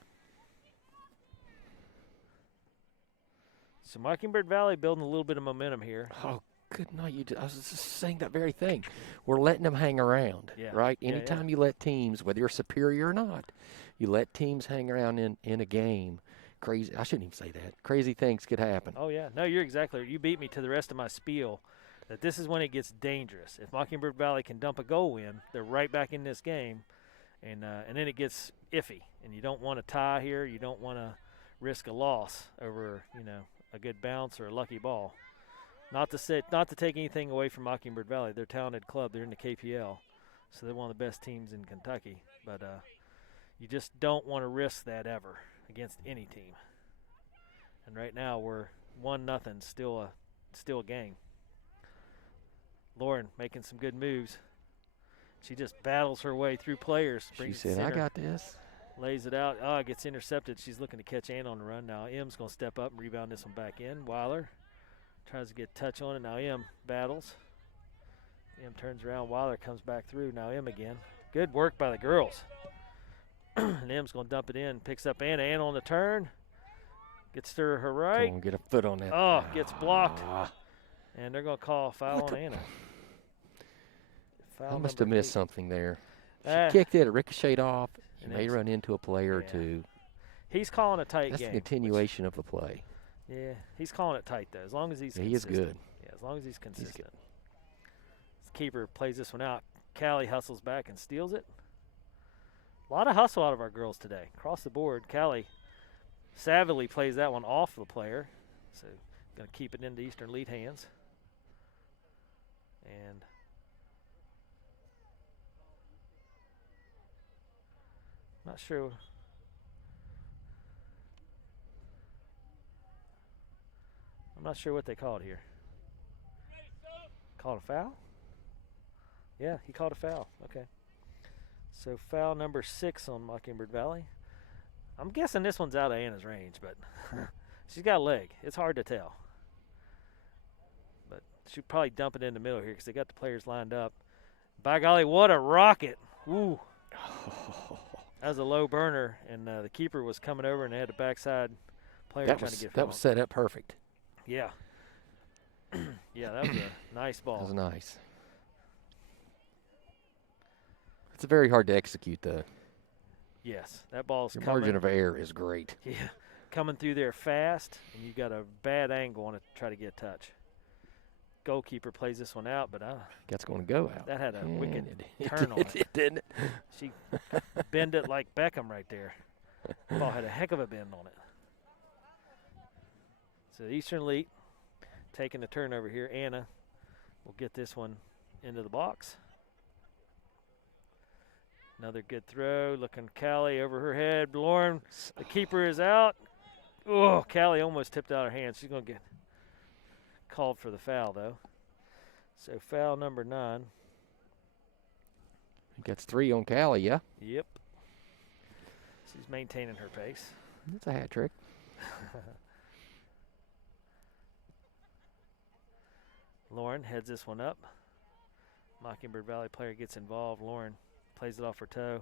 So Mockingbird Valley building a little bit of momentum here. Oh, good night. I was just saying that very thing. We're letting them hang around, right? Anytime you let teams, whether you're superior or not, you let teams hang around in a game. Crazy. I shouldn't even say that. Crazy things could happen. Oh, yeah. No, you're exactly right. You beat me to the rest of my spiel that this is when it gets dangerous. If Mockingbird Valley can dump a goal in, they're right back in this game, and then it gets iffy. And you don't want to tie here. You don't want to risk a loss over, a good bounce or a lucky ball. Not to take anything away from Mockingbird Valley. They're a talented club. They're in the KPL, so they're one of the best teams in Kentucky. But you just don't want to risk that ever against any team. And right now we're 1-0, still a game. Lauren making some good moves. She just battles her way through players. She said, I got this. Lays it out. Oh, it gets intercepted. She's looking to catch Ann on the run. Now M's going to step up and rebound this one back in. Weiler tries to get touch on it. Now M battles. M turns around. Weiler comes back through. Now M again. Good work by the girls. And M's going to dump it in. Picks up Anna. Anna on the turn. Gets to her right. Go on, get a foot on that. Oh, gets blocked. And they're going to call a foul on Anna. I must have missed something there. She Ah. kicked it ricocheted off. She And may it's- run into a player or two. He's calling a tight That's game. the continuation of the play. Yeah, he's calling it tight, though, as long as he's He is consistent. good. Yeah, as long as he's consistent. The keeper plays this one out. Callie hustles back and steals it. A lot of hustle out of our girls today. Across the board, Callie savvily plays that one off the player. So going to keep it into Eastern lead hands. And not sure. I'm not sure what they called here. Called a foul? Yeah, he called a foul. Okay. So foul number 6 on Mockingbird Valley. I'm guessing this one's out of Anna's range, but she's got a leg. It's hard to tell. But she'll probably dump it in the middle here because they got the players lined up. By golly, what a rocket. Ooh. That was a low burner, and the keeper was coming over and they had the backside player trying to get that was set up perfect. Yeah. Yeah, that was a nice ball. That was nice. It's very hard to execute, though. Yes, that ball's Your coming. margin of error is great. Yeah, coming through there fast, and you got a bad angle on it to try to get a touch. Goalkeeper plays this one out, but That's going to go out. that had a And wicked it turn on it. It didn't. She bend it like Beckham right there. The ball had a heck of a bend on it. So Eastern Elite taking the turnover here. Anna will get this one into the box. Another good throw. Looking Callie over her head. Lauren, the keeper is out. Oh, Callie almost tipped out her hand. She's going to get called for the foul, though. So foul number 9. That's 3 on Callie, yeah? Yep. She's maintaining her pace. That's a hat trick. Lauren heads this one up. Mockingbird Valley player gets involved. Lauren plays it off her toe.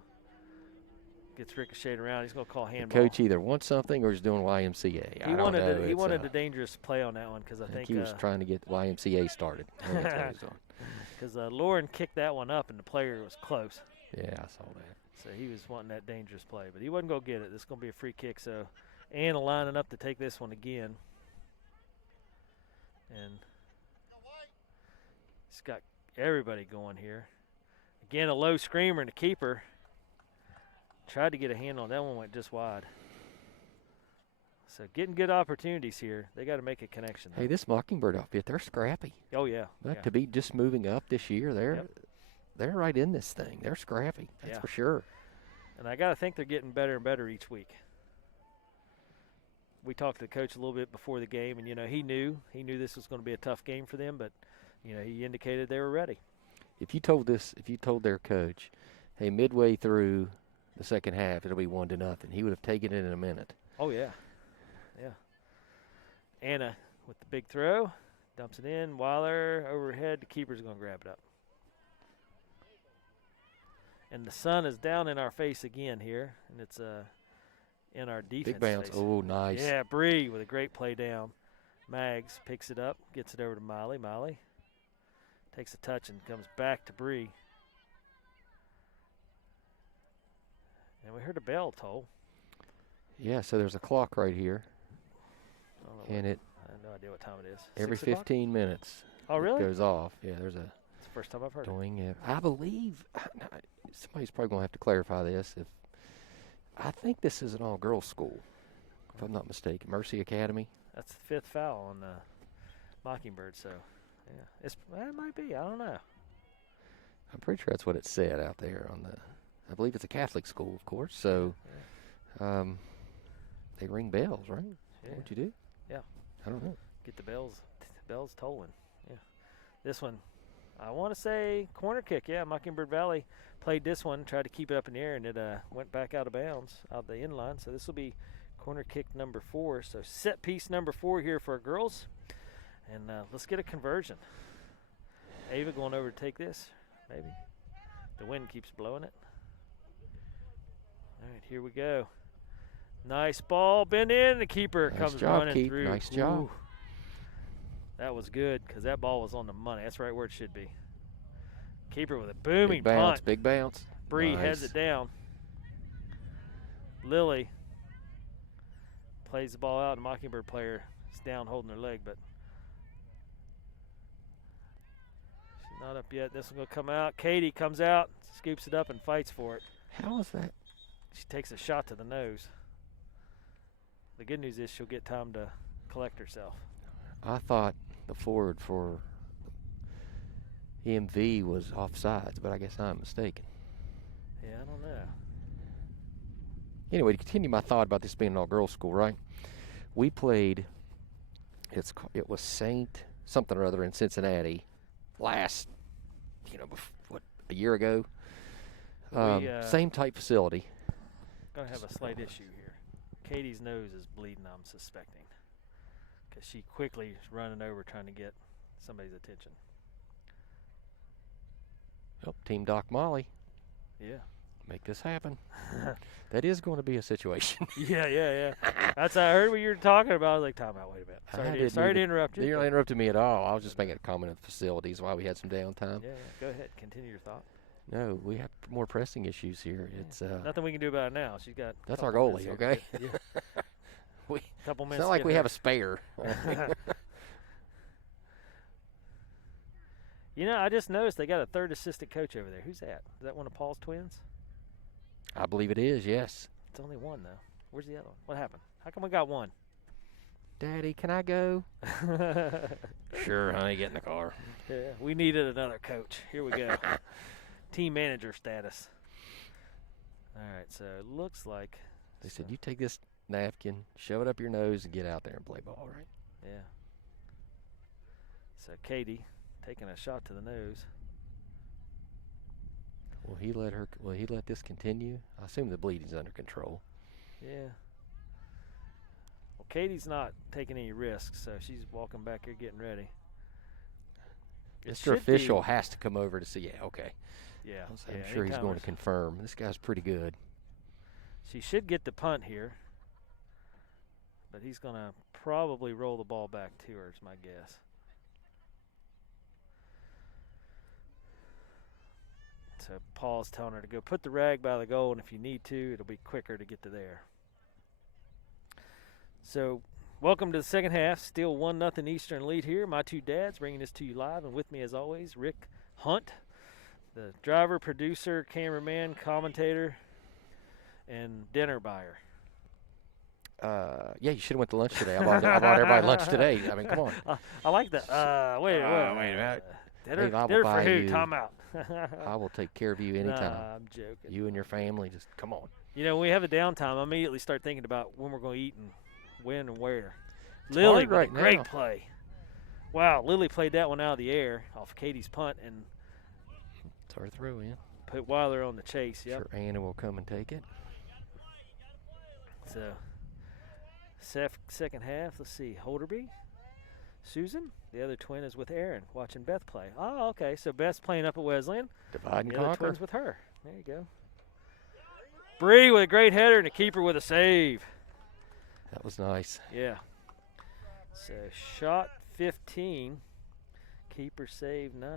Gets ricocheted around. He's going to call handball. The coach either wants something or he's doing YMCA. He wanted he wanted a dangerous play on that one because I think he was trying to get YMCA started. because Lauren kicked that one up and the player was close. Yeah, I saw that. So he was wanting that dangerous play, but he wasn't going to get it. This is going to be a free kick. So Anna lining up to take this one again. And he's got everybody going here. Again, a low screamer and the keeper tried to get a hand on that one, went just wide. So getting good opportunities here. They got to make a connection. Hey, this Mockingbird outfit, they're scrappy. Oh, yeah. But yeah. to be just moving up this year, they're right in this thing. They're scrappy. That's for sure. And I got to think they're getting better and better each week. We talked to the coach a little bit before the game, and, he knew this was going to be a tough game for them, but, he indicated they were ready. If you told their coach, hey, midway through the second half, it'll be 1-0, he would have taken it in a minute. Oh, yeah. Yeah. Anna with the big throw, dumps it in. Weiler overhead. The keeper's going to grab it up. And the sun is down in our face again here, and it's in our defense Big bounce. face. Oh, nice. Yeah, Bree with a great play down. Mags picks it up, gets it over to Miley. Miley takes a touch and comes back to Bree. And we heard a bell toll. Yeah, so there's a clock right here. I And have no idea what time it is. every 6 o'clock? 15 minutes Oh, really? it goes off. Yeah, there's a It's the first time I've heard it. doing. I believe somebody's probably going to have to clarify this. I think this is an all-girls school, if I'm not mistaken. Mercy Academy. That's the 5th foul on Mockingbird, so yeah, it might be. I don't know. I'm pretty sure that's what it said out there on the. I believe it's a Catholic school, of course. So, they ring bells, right? Yeah. What you do? Yeah. I don't know. Get the bells tolling. Yeah. This one, I want to say corner kick. Yeah, Mockingbird Valley played this one, tried to keep it up in the air, and it went back out of bounds, out the end line. So this will be corner kick number 4. So set piece number 4 here for our girls. And let's get a conversion. Ava going over to take this, maybe. The wind keeps blowing it. All right, here we go. Nice ball, bend in, the keeper Nice comes job, running Keith. through. Nice job. Ooh. That was good because that ball was on the money. That's right where it should be. Keeper with a booming Big bounce, punt. big bounce. Bree Nice. heads it down. Lily plays the ball out, and Mockingbird player is down holding her leg, but she's not up yet. This one will come out. Katie comes out, scoops it up, and fights for it. How is that? She takes a shot to the nose. The good news is she'll get time to collect herself. I thought the forward for EMV was offsides, but I guess I'm mistaken. Yeah, I don't know. Anyway, to continue my thought about this being an all-girls school, right? We played, it was Saint something or other in Cincinnati last, a year ago. Same type facility. Going to have a slight issue here. Katie's nose is bleeding, I'm suspecting, because she quickly is running over trying to get somebody's attention. Oh, Team Doc Molly. Yeah. Make this happen. That is going to be a situation. Yeah. I heard what you were talking about. I was like, time out, wait a minute. Sorry to interrupt you. You didn't interrupt me at all. I was just making a comment on the facilities while we had some downtime. Yeah, go ahead. Continue your thought. No, we have more pressing issues here. Yeah. It's nothing we can do about it now. She's got. That's our goalie, okay? Yeah. Couple minutes. It's not like we have a spare. I just noticed they got a third assistant coach over there. Who's that? Is that one of Paul's twins? I believe it is, yes. It's only one, though. Where's the other one? What happened? How come we got one? Daddy, can I go? Sure, honey, get in the car. Yeah, we needed another coach. Here we go. Team manager status. All right, so it looks like They said, you take this napkin, shove it up your nose, and get out there and play ball, right? Yeah. So Katie taking a shot to the nose. Will he let this continue? I assume the bleeding's under control. Yeah. Well, Katie's not taking any risks, so she's walking back here getting ready. Mr. Official has to come over to see. Yeah, okay. Yeah. I'm sure he's going to confirm. This guy's pretty good. She should get the punt here, but he's going to probably roll the ball back to her, is my guess. So Paul's telling her to go put the rag by the goal, and if you need to, it'll be quicker to get to there. So welcome to the second half. Still 1-0 Eastern lead here. My two dads bringing this to you live, and with me as always, Rick Hunt, the driver, producer, cameraman, commentator, and dinner buyer. Yeah, you should have went to lunch today. I bought everybody lunch today. I mean, come on. I like that. Wait a minute. Dinner for who? Time out. I will take care of you anytime. Nah, I'm joking. You and your family, just come on. When we have a downtime, I immediately start thinking about when we're going to eat and when and where. It's Lily hard right with a great now. play. Wow, Lily played that one out of the air off Katie's punt and It's our throw in. put Weiler on the chase. Yep. Sure, Anna will come and take it. So, second half, let's see, Holderby, Susan. The other twin is with Aaron, watching Beth play. Oh, okay, so Beth's playing up at Wesleyan. Divide and The other conquer. twin's with her. There you go. Bree with a great header and a keeper with a save. That was nice. Yeah. So, shot 15, keeper save 9.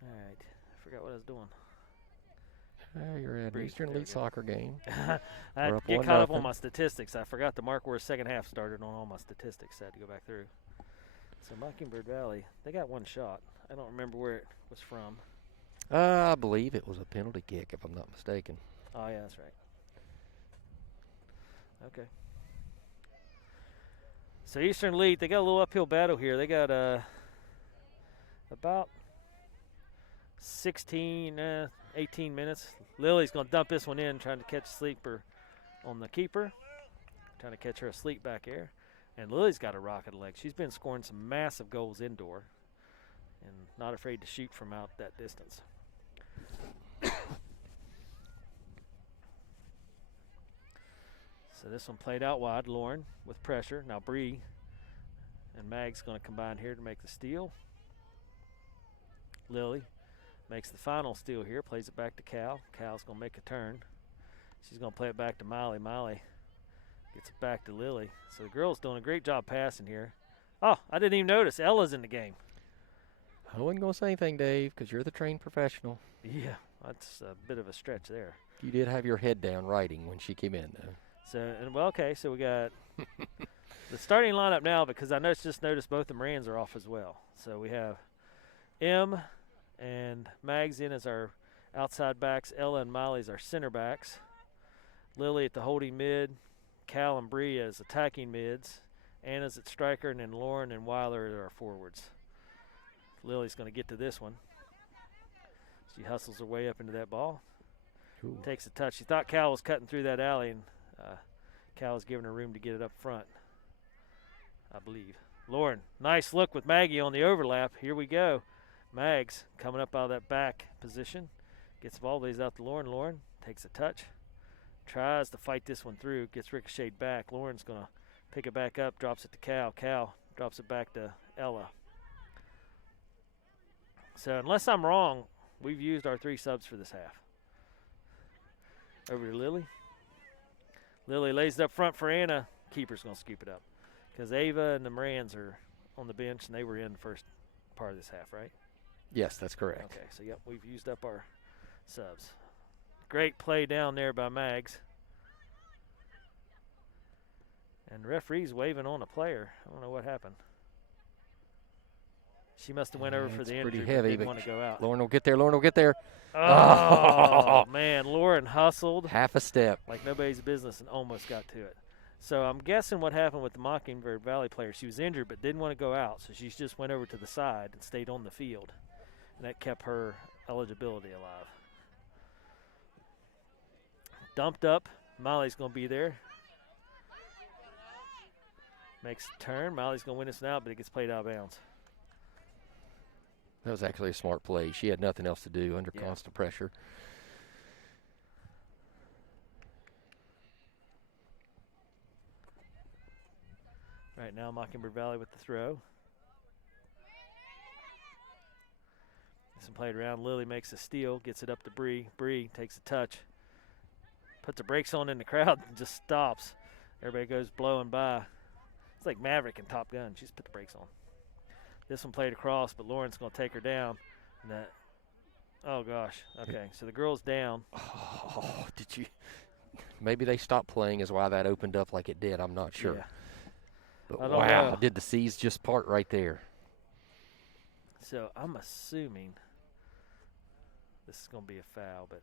All right, I forgot what I was doing. You're at an Bree, Eastern there we League go. soccer game. I We're had up to get 1-0. caught up on my statistics. I forgot to mark where second half started on all my statistics. I had to go back through. So Mockingbird Valley, they got one shot. I don't remember where it was from. I believe it was a penalty kick, if I'm not mistaken. Oh, yeah, that's right. Okay. So Eastern lead, they got a little uphill battle here. They got about 18 minutes. Lily's going to dump this one in, trying to catch a sleeper on the keeper. Trying to catch her asleep back there. And Lily's got a rocket leg. She's been scoring some massive goals indoor and not afraid to shoot from out that distance. So this one played out wide. Lauren with pressure. Now Bree and Mag's going to combine here to make the steal. Lily makes the final steal here. Plays it back to Cal. Cal's going to make a turn. She's going to play it back to Miley. Miley gets it back to Lily. So the girls doing a great job passing here. Oh, I didn't even notice. Ella's in the game. I wasn't going to say anything, Dave, because you're the trained professional. Yeah, that's a bit of a stretch there. You did have your head down writing when she came in, though. So, and well, okay, so we got the starting lineup now, because I just noticed both the Morans are off as well. So we have M and Mags in as our outside backs. Ella and Miley's our center backs. Lily at the holding mid. Cal and Bree as attacking mids. Anna's at striker, and then Lauren and Weiler are our forwards. Lily's going to get to this one. She hustles her way up into that ball. Cool. Takes a touch. She thought Cal was cutting through that alley, and Cal was giving her room to get it up front, I believe. Lauren, nice look with Maggie on the overlap. Here we go. Mags coming up out of that back position. Gets the ball, lays out to Lauren. Lauren takes a touch. Tries to fight this one through. Gets ricocheted back. Lauren's going to pick it back up. Drops it to Cal. Cal drops it back to Ella. So unless I'm wrong, we've used our 3 subs for this half. Over to Lily. Lily lays it up front for Anna. Keeper's going to scoop it up. Because Ava and the Morans are on the bench, and they were in the first part of this half, right? Yes, that's correct. Okay, so, yep, we've used up our subs. Great play down there by Mags. And the referee's waving on a player. I don't know what happened. She must have went over for the injury, pretty heavy, but didn't want to go out. Lauren will get there. Lauren will get there. Oh, man. Lauren hustled. Half a step. Like nobody's business and almost got to it. So I'm guessing what happened with the Mockingbird Valley player, she was injured but didn't want to go out, so she just went over to the side and stayed on the field. And that kept her eligibility alive. Dumped up. Molly's going to be there. Makes a turn. Molly's going to win this one out, but it gets played out of bounds. That was actually a smart play. She had nothing else to do under constant pressure. Right now, Mockingbird Valley with the throw. This one played around. Lily makes a steal, gets it up to Bree. Bree takes a touch, puts the brakes on in the crowd, and just stops. Everybody goes blowing by. It's like Maverick and Top Gun. She just put the brakes on. This one played across, but Lauren's going to take her down. And that, oh, gosh. Okay, so the girl's down. Oh, did you? Maybe they stopped playing is why that opened up like it did. I'm not sure. Yeah. But I don't wow, know. did the C's just part right there. So I'm assuming this is going to be a foul. But,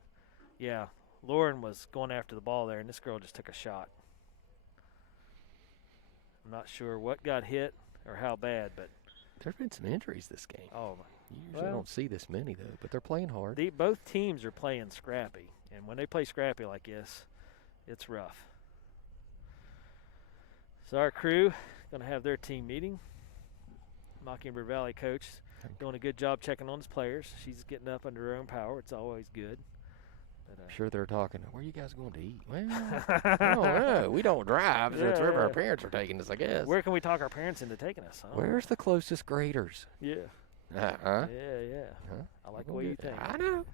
yeah, Lauren was going after the ball there, and this girl just took a shot. I'm not sure what got hit or how bad, but. There's been some injuries this game. Oh, you usually don't see this many, though, but they're playing hard. Both teams are playing scrappy, and when they play scrappy like this, it's rough. So our crew going to have their team meeting. Mockingbird Valley coach doing a good job checking on his players. She's getting up under her own power. It's always good. But, I'm sure they're talking, where are you guys going to eat? Well, I don't know. We don't drive, so it's wherever our parents are taking us, I guess. Where can we talk our parents into taking us? Where's the closest graders? Yeah. Yeah. Huh? I like the way you think. I know.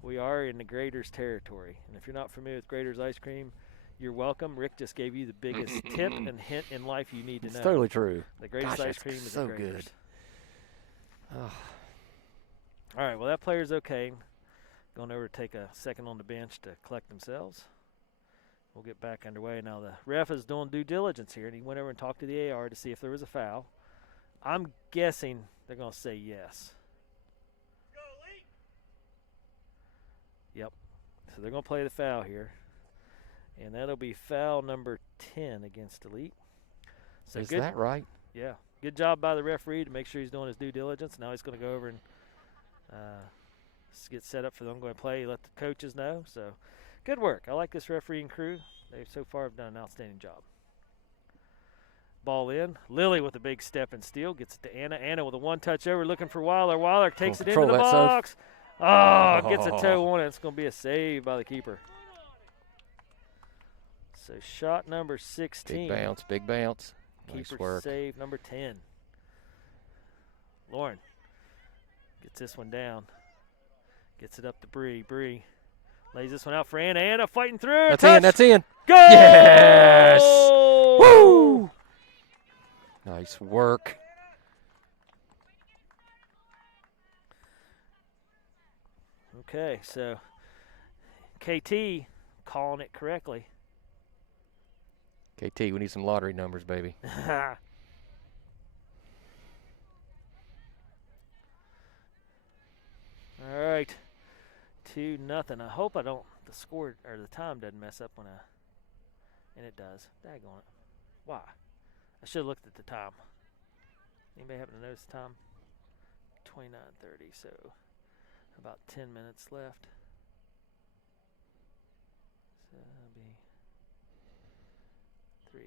We are in the Graders territory, and if you're not familiar with Graders ice cream, you're welcome. Rick just gave you the biggest tip and hint in life you need to know. It's totally true. The greatest ice cream is so the Graders. good. Oh. All right, well, that player's okay. Going over to take a second on the bench to collect themselves. We'll get back underway. Now, the ref is doing due diligence here, and he went over and talked to the AR to see if there was a foul. I'm guessing they're going to say yes. Yep. So they're going to play the foul here. And that'll be foul number 10 against Elite. So is that right? Yeah. Good job by the referee to make sure he's doing his due diligence. Now he's going to go over and get set up for the ongoing play. Let the coaches know. So, good work. I like this refereeing crew. They so far have done an outstanding job. Ball in. Lily with a big step and steal. Gets it to Anna. Anna with a one-touch over looking for Weiler. Weiler takes it into the box. Oh, gets a toe on it. It's going to be a save by the keeper. So shot number 16. Big bounce, big bounce. Keeper Nice work. save number 10. Lauren gets this one down. Gets it up to Bree. Bree lays this one out for Anna. Anna fighting through. That's touch. in, that's in. Go! Yes! Woo! Nice work. Okay, so KT calling it correctly. KT, we need some lottery numbers, baby. All right, 2-0. I hope the score or the time doesn't mess up when and it does. Daggone it. Why? I should have looked at the time. Anybody happen to notice the time? 29:30, so about 10 minutes left. So that'll be 3-0.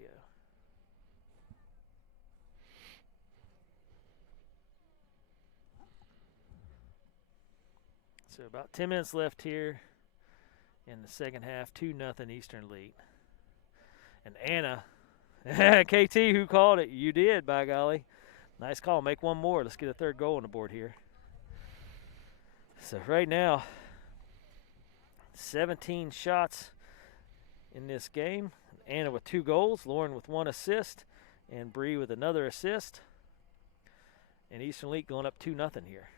So about 10 minutes left here in the second half. 2-0 Eastern lead. And Anna, KT, who called it? You did, by golly. Nice call. Make one more. Let's get a third goal on the board here. So right now, 17 shots in this game. Anna with 2 goals, Lauren with 1 assist, and Bree with another assist. And Eastern League going up 2-0 here.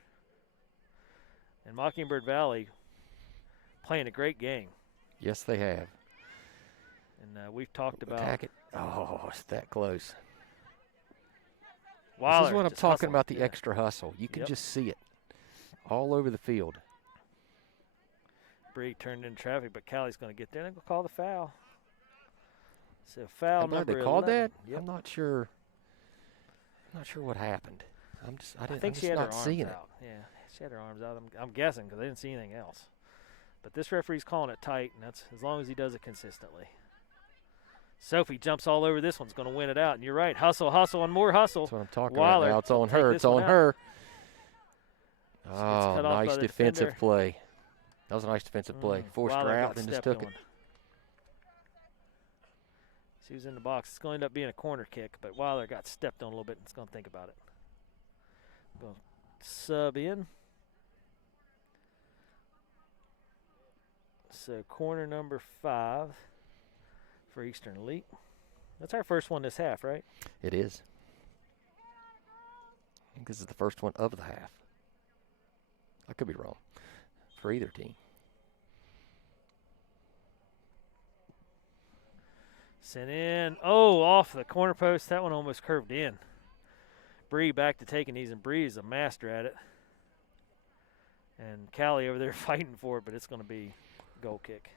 And Mockingbird Valley playing a great game. Yes, they have. And we've talked about. Attack it. Oh, it's that close. Weiler, this is what I'm talking hustling. about, the extra hustle. You can just see it all over the field. Bree turned in traffic, but Callie's going to get there and they'll call the foul. So foul number they called 11. that? Yep. I'm not sure. I'm not sure what happened. I think she had her arms seeing out. Yeah, she had her arms out. I'm guessing because I didn't see anything else. But this referee's calling it tight, and that's as long as he does it consistently. Sophie jumps all over this one's going to win it out. And you're right. Hustle, hustle, and more hustle. That's what I'm talking Weiler about now. It's on her. It's on her. Oh, nice defensive play. That was a nice defensive play. Forced her out and just took it. She was in the box. It's going to end up being a corner kick, but Weiler got stepped on a little bit and it's going to think about it. Going to sub in. So corner number 5 for Eastern Elite. That's our first one this half, right? It is. I think this is the first one of the half. I could be wrong for either team. Sent in. Oh, off the corner post. That one almost curved in. Bree back to taking these, and Bree is a master at it. And Callie over there fighting for it, but it's going to be a goal kick.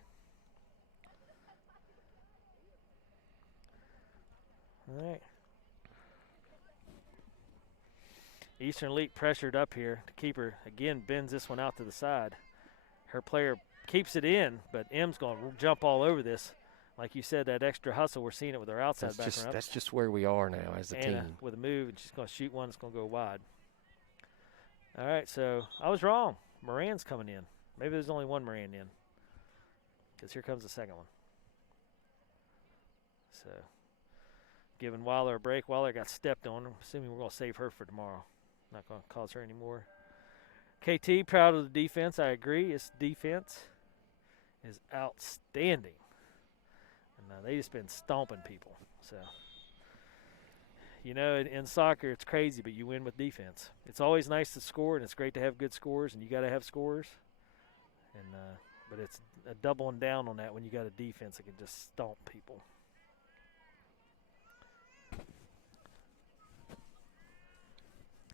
All right. Eastern Elite pressured up here. The keeper, again, bends this one out to the side. Her player keeps it in, but M's going to jump all over this. Like you said, that extra hustle, we're seeing it with our outside backer up. That's just where we are now as a Anna team. with a move, and she's going to shoot one that's going to go wide. All right, so I was wrong. Moran's coming in. Maybe there's only one Moran in, because here comes the second one. So giving Weiler a break. Weiler got stepped on. I'm assuming we're going to save her for tomorrow. Not going to cause her anymore. KT, proud of the defense. I agree. Its defense is outstanding. And they just been stomping people. So, you know, in soccer it's crazy, but you win with defense. It's always nice to score, and it's great to have good scores, and you got to have scores. And but it's a doubling down on that when you got a defense that can just stomp people.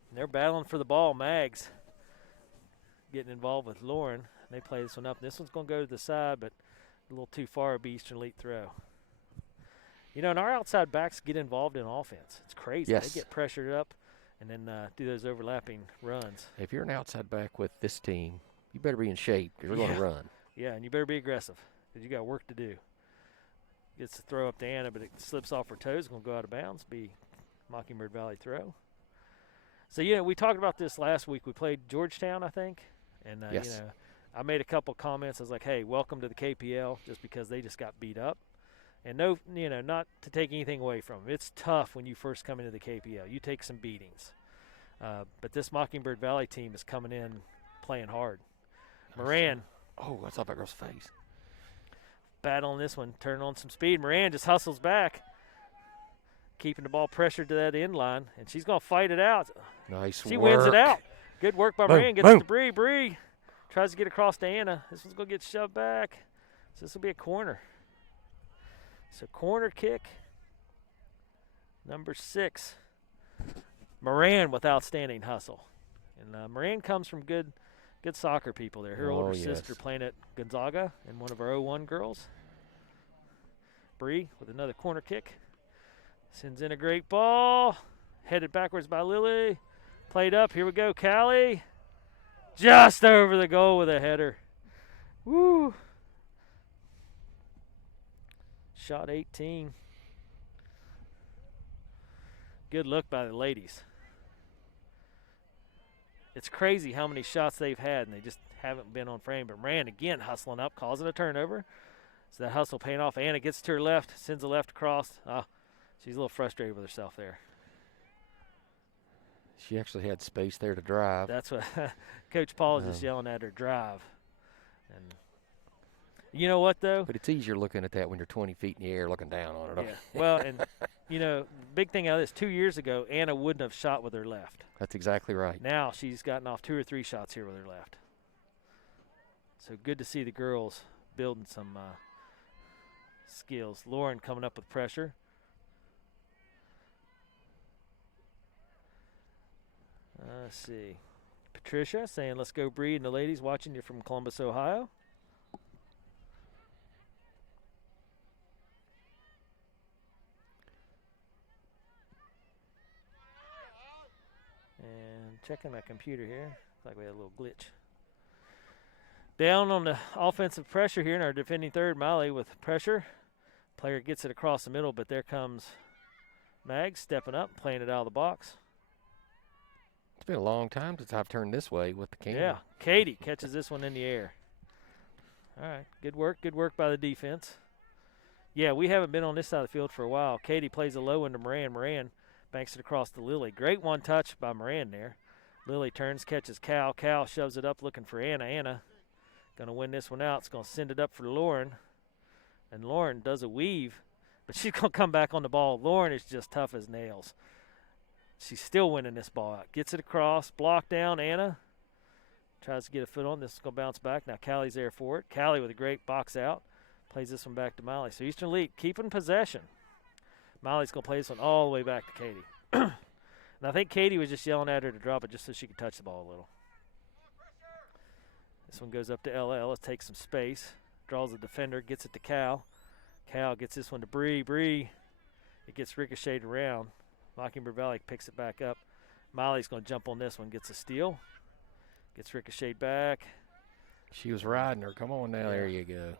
And they're battling for the ball. Mags getting involved with Lauren. They play this one up. This one's going to go to the side, but a little too far. It'll be Eastern Elite throw. You know, and our outside backs get involved in offense. It's crazy. Yes. They get pressured up, and then do those overlapping runs. If you're an outside back with this team, you better be in shape. You're going to run. Yeah, and you better be aggressive because you got work to do. Gets the throw up to Anna, but it slips off her toes. Going to go out of bounds. Be Mockingbird Valley throw. So, we talked about this last week. We played Georgetown, I think. And, Yes. I made a couple comments. I was like, hey, welcome to the KPL, just because they just got beat up. And no, not to take anything away from them. It's tough when you first come into the KPL. You take some beatings. But this Mockingbird Valley team is coming in playing hard. Moran. Oh, I saw that girl's face. Battling this one, turning on some speed. Moran just hustles back, keeping the ball pressured to that end line, and she's going to fight it out. Nice work. She wins it out. Good work by Moran. Gets it to Bree. Bree tries to get across to Anna. This one's going to get shoved back. So this will be a corner. So corner kick, number 6. Moran with outstanding hustle. And Moran comes from good soccer people there. Her older sister playing at Gonzaga and one of our 01 girls. Bree with another corner kick. Sends in a great ball. Headed backwards by Lily. Played up. Here we go, Callie. Just over the goal with a header. Woo. Shot 18. Good look by the ladies. It's crazy how many shots they've had, and they just haven't been on frame. But Moran, again, hustling up, causing a turnover. So that hustle paying off. Anna gets to her left, sends a left across. She's a little frustrated with herself there. She actually had space there to drive. That's what Coach Paul is just yelling at her, drive. And you know what, though? But it's easier looking at that when you're 20 feet in the air looking down on it. Yeah. Well, and, the big thing out of this, 2 years ago, Anna wouldn't have shot with her left. That's exactly right. Now she's gotten off 2 or 3 shots here with her left. So good to see the girls building some skills. Lauren coming up with pressure. Let's see. Patricia saying, let's go Bree, and the ladies watching you from Columbus, Ohio. And checking my computer here. Looks like we had a little glitch. Down on the offensive pressure here in our defending third, Molly with pressure. Player gets it across the middle, but there comes Mag stepping up, playing it out of the box. It's been a long time since I've turned this way with the camera. Yeah, Katie catches this one in the air. All right, good work by the defense. Yeah, we haven't been on this side of the field for a while. Katie plays a low into Moran. Moran banks it across to Lily. Great one touch by Moran there. Lily turns, catches Cal. Cal shoves it up looking for Anna. Anna going to win this one out. It's going to send it up for Lauren. And Lauren does a weave, but she's going to come back on the ball. Lauren is just tough as nails. She's still winning this ball out. Gets it across, blocked down. Anna tries to get a foot on. This is going to bounce back. Now Callie's there for it. Callie with a great box out. Plays this one back to Molly. So Eastern Elite keeping possession. Molly's going to play this one all the way back to Katie. And I think Katie was just yelling at her to drop it just so she could touch the ball a little. This one goes up to Ella. Ella takes some space. Draws the defender, gets it to Cal. Cal gets this one to Bree. Bree, it gets ricocheted around. Mockingbird Valley picks it back up. Molly's going to jump on this one, gets a steal. Gets ricocheted back. She was riding her. Come on now, Yeah. There you go.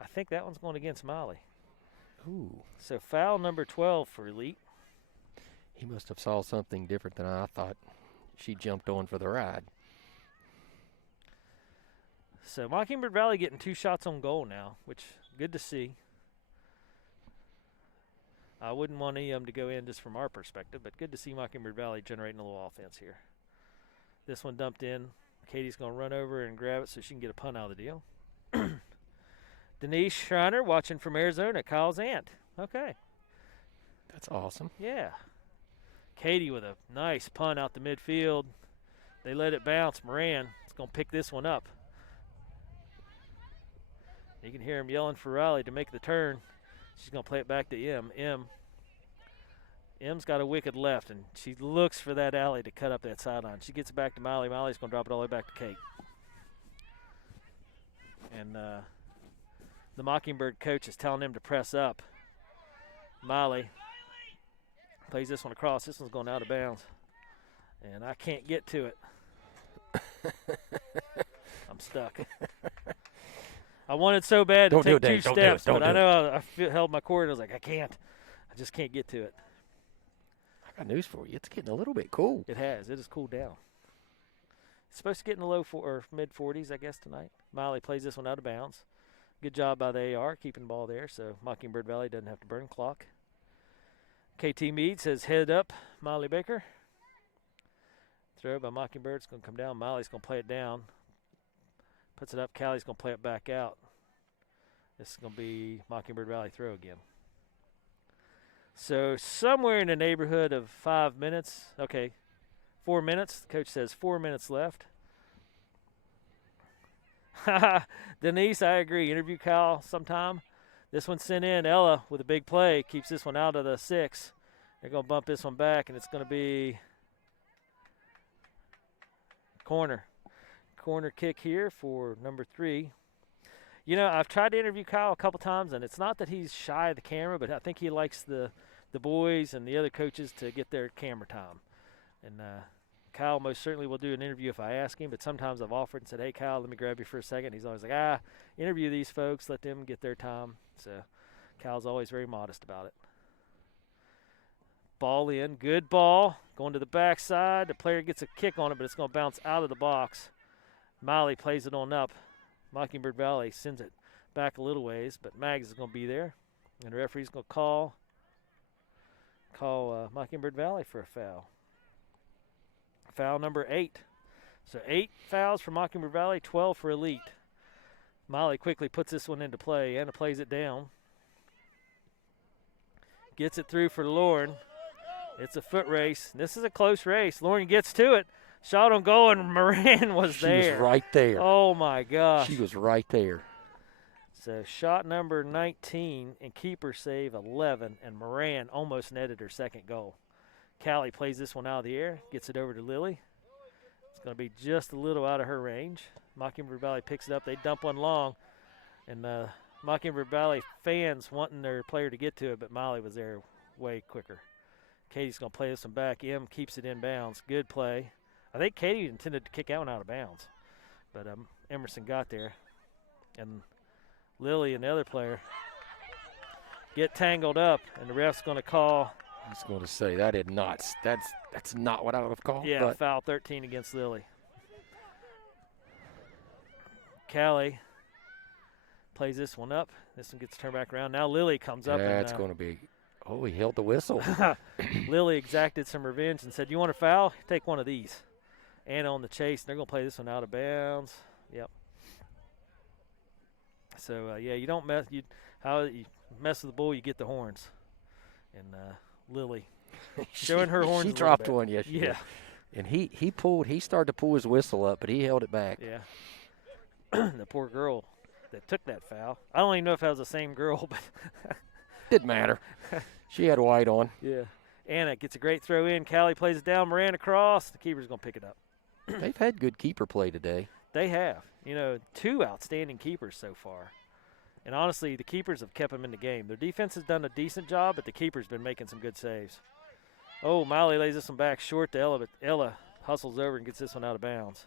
I think that one's going against Molly. Ooh. So foul number 12 for Elite. He must have saw something different than I thought. She jumped on for the ride. So Mockingbird Valley getting 2 shots on goal now, which good to see. I wouldn't want any of them to go in just from our perspective, but good to see Mockingbird Valley generating a little offense here. This one dumped in. Katie's going to run over and grab it so she can get a punt out of the deal. Denise Schreiner watching from Arizona, Kyle's aunt. Okay. That's awesome. Yeah. Katie with a nice punt out the midfield. They let it bounce. Moran is going to pick this one up. You can hear him yelling for Riley to make the turn. She's going to play it back to M. M's got a wicked left, and she looks for that alley to cut up that sideline. She gets it back to Molly. Molly's going to drop it all the way back to Kate. And the Mockingbird coach is telling them to press up. Molly plays this one across. This one's going out of bounds. And I can't get to it. I'm stuck. I wanted so bad to take 2 steps, but I know I held my cord. I was like, I can't. I just can't get to it. I got news for you. It's getting a little bit cool. It has. It has cooled down. It's supposed to get in the low or mid 40s, I guess, tonight. Miley plays this one out of bounds. Good job by the AR keeping the ball there, so Mockingbird Valley doesn't have to burn clock. KT Meade says head up, Miley Baker. Throw by Mockingbird. It's going to come down. Miley's going to play it down. Puts it up. Callie's going to play it back out. This is going to be Mockingbird Valley throw again. So somewhere in the neighborhood of 5 minutes. Okay, 4 minutes. The coach says 4 minutes left. Denise, I agree. Interview Kyle sometime. This one's sent in. Ella with a big play. Keeps this one out of the 6. They're going to bump this one back, and it's going to be corner. Corner kick here for number 3. You know, I've tried to interview Kyle a couple times, and it's not that he's shy of the camera, but I think he likes the boys and the other coaches to get their camera time. And Kyle most certainly will do an interview if I ask him, but sometimes I've offered and said, hey, Kyle, let me grab you for a second. He's always like, interview these folks, let them get their time. So Kyle's always very modest about it. Ball in, good ball, going to the backside. The player gets a kick on it, but it's going to bounce out of the box. Miley plays it on up. Mockingbird Valley sends it back a little ways, but Mags is going to be there. And the referee's going to call Mockingbird Valley for a foul. Foul number 8. So 8 fouls for Mockingbird Valley, 12 for Elite. Miley quickly puts this one into play. Anna plays it down. Gets it through for Lauren. It's a foot race. This is a close race. Lauren gets to it. Shot on goal, and Moran was there. She was right there. Oh, my gosh. She was right there. So shot number 19 and keeper save 11, and Moran almost netted her second goal. Callie plays this one out of the air, gets it over to Lily. It's going to be just a little out of her range. Mockingbird Valley picks it up. They dump one long, and Mockingbird Valley fans wanting their player to get to it, but Molly was there way quicker. Katie's going to play this one back. M keeps it in bounds. Good play. I think Katie intended to kick that one out of bounds, but Emerson got there. And Lily and the other player get tangled up, and the ref's going to call. I was going to say that's not what I would have called. Yeah, but foul 13 against Lily. Callie plays this one up. This one gets turned back around. Now Lily comes up. That's going to be. Oh, he held the whistle. Lily exacted some revenge and said, "You want a foul? Take one of these." Anna on the chase. They're going to play this one out of bounds. Yep. So you don't mess. You mess with the bull, you get the horns. And Lily showing her horns. She dropped one, yes. Yeah. And he started to pull his whistle up, but he held it back. Yeah. The poor girl that took that foul. I don't even know if that was the same girl, but didn't matter. She had white on. Yeah. Anna gets a great throw in. Callie plays it down. Moran across. The keeper's going to pick it up. They've had good keeper play today. They have. 2 outstanding keepers so far. And honestly, the keepers have kept them in the game. Their defense has done a decent job, but the keeper's been making some good saves. Oh, Miley lays this one back short to Ella, but Ella hustles over and gets this one out of bounds.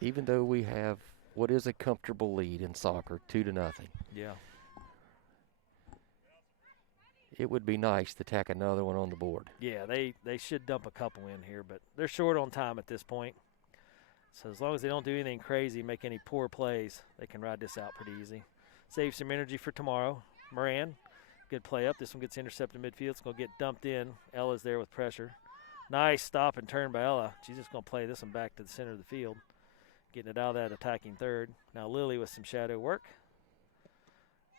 Even though we have what is a comfortable lead in soccer, 2-0. Yeah. It would be nice to tack another one on the board. Yeah, they should dump a couple in here, but they're short on time at this point. So as long as they don't do anything crazy, make any poor plays, they can ride this out pretty easy. Save some energy for tomorrow. Moran, good play up. This one gets intercepted midfield. It's going to get dumped in. Ella's there with pressure. Nice stop and turn by Ella. She's just going to play this one back to the center of the field, getting it out of that attacking third. Now Lily with some shadow work.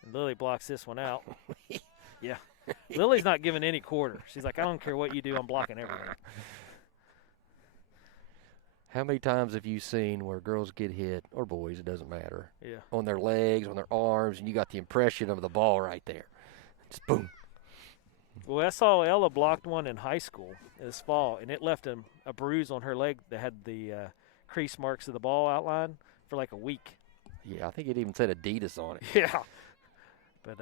And Lily blocks this one out. Yeah. Lily's not giving any quarter. She's like, I don't care what you do. I'm blocking everything. How many times have you seen where girls get hit, or boys, it doesn't matter, yeah, on their legs, on their arms, and you got the impression of the ball right there. Just boom. Well, I saw Ella blocked one in high school this fall, and it left a bruise on her leg that had the crease marks of the ball outline for like a week. Yeah, I think it even said Adidas on it. Yeah. But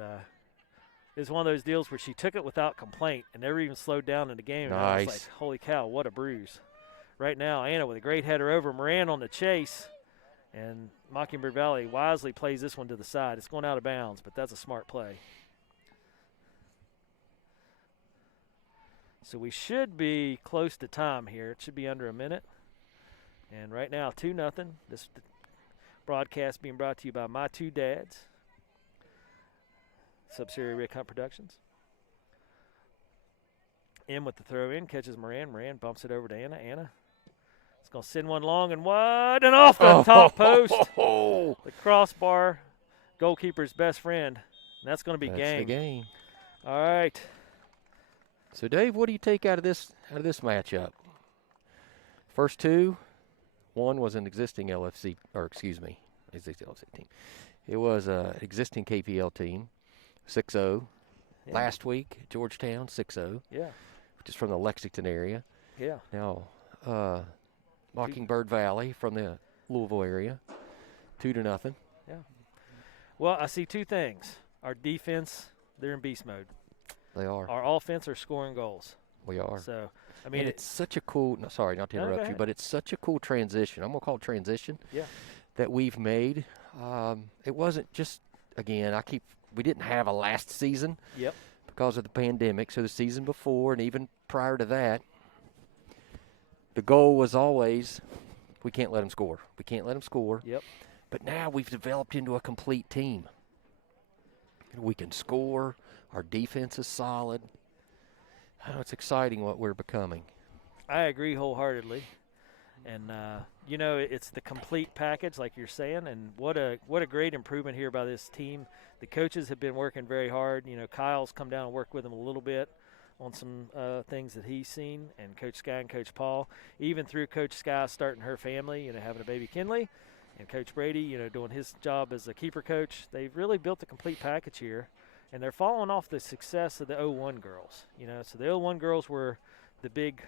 it's one of those deals where she took it without complaint and never even slowed down in the game. And I was like, holy cow, what a bruise. Right now, Anna with a great header over. Moran on the chase. And Mockingbird Valley wisely plays this one to the side. It's going out of bounds, but that's a smart play. So we should be close to time here. It should be under a minute. And right now, 2-0. This broadcast being brought to you by My Two Dads, subsidiary Rick Hunt Productions. In with the throw in, catches Moran. Moran bumps it over to Anna. Anna is going to send one long and wide and off the top post. The crossbar, goalkeeper's best friend. And that's going to be game. That's the game. All right. So, Dave, what do you take out of this matchup? First two, one was an existing LFC, or excuse me, existing LFC team. It was an existing KPL team, 6-0. Yeah. Last week, Georgetown, 6-0. Yeah. Which is from the Lexington area. Yeah. Now, Mockingbird Valley from the Louisville area, 2-0. Yeah. Well, I see two things. Our defense, they're in beast mode. They are. Our offense are scoring goals. We are. So, I mean, and it's such a cool, no, sorry, not to interrupt you, but it's such a cool transition. I'm going to call it transition. Yeah. That we've made. It wasn't just, again, we didn't have a last season. Yep. Because of the pandemic. So the season before and even prior to that, the goal was always, we can't let them score. We can't let them score. Yep. But now we've developed into a complete team. We can score. Our defense is solid. Oh, it's exciting what we're becoming. I agree wholeheartedly. And, it's the complete package, like you're saying, and what a great improvement here by this team. The coaches have been working very hard. Kyle's come down and worked with them a little bit on some things that he's seen, and Coach Sky and Coach Paul, even through Coach Sky starting her family, having a baby Kinley, and Coach Brady, doing his job as a keeper coach. They've really built a complete package here, and they're following off the success of the 01 girls. So the 01 girls were the big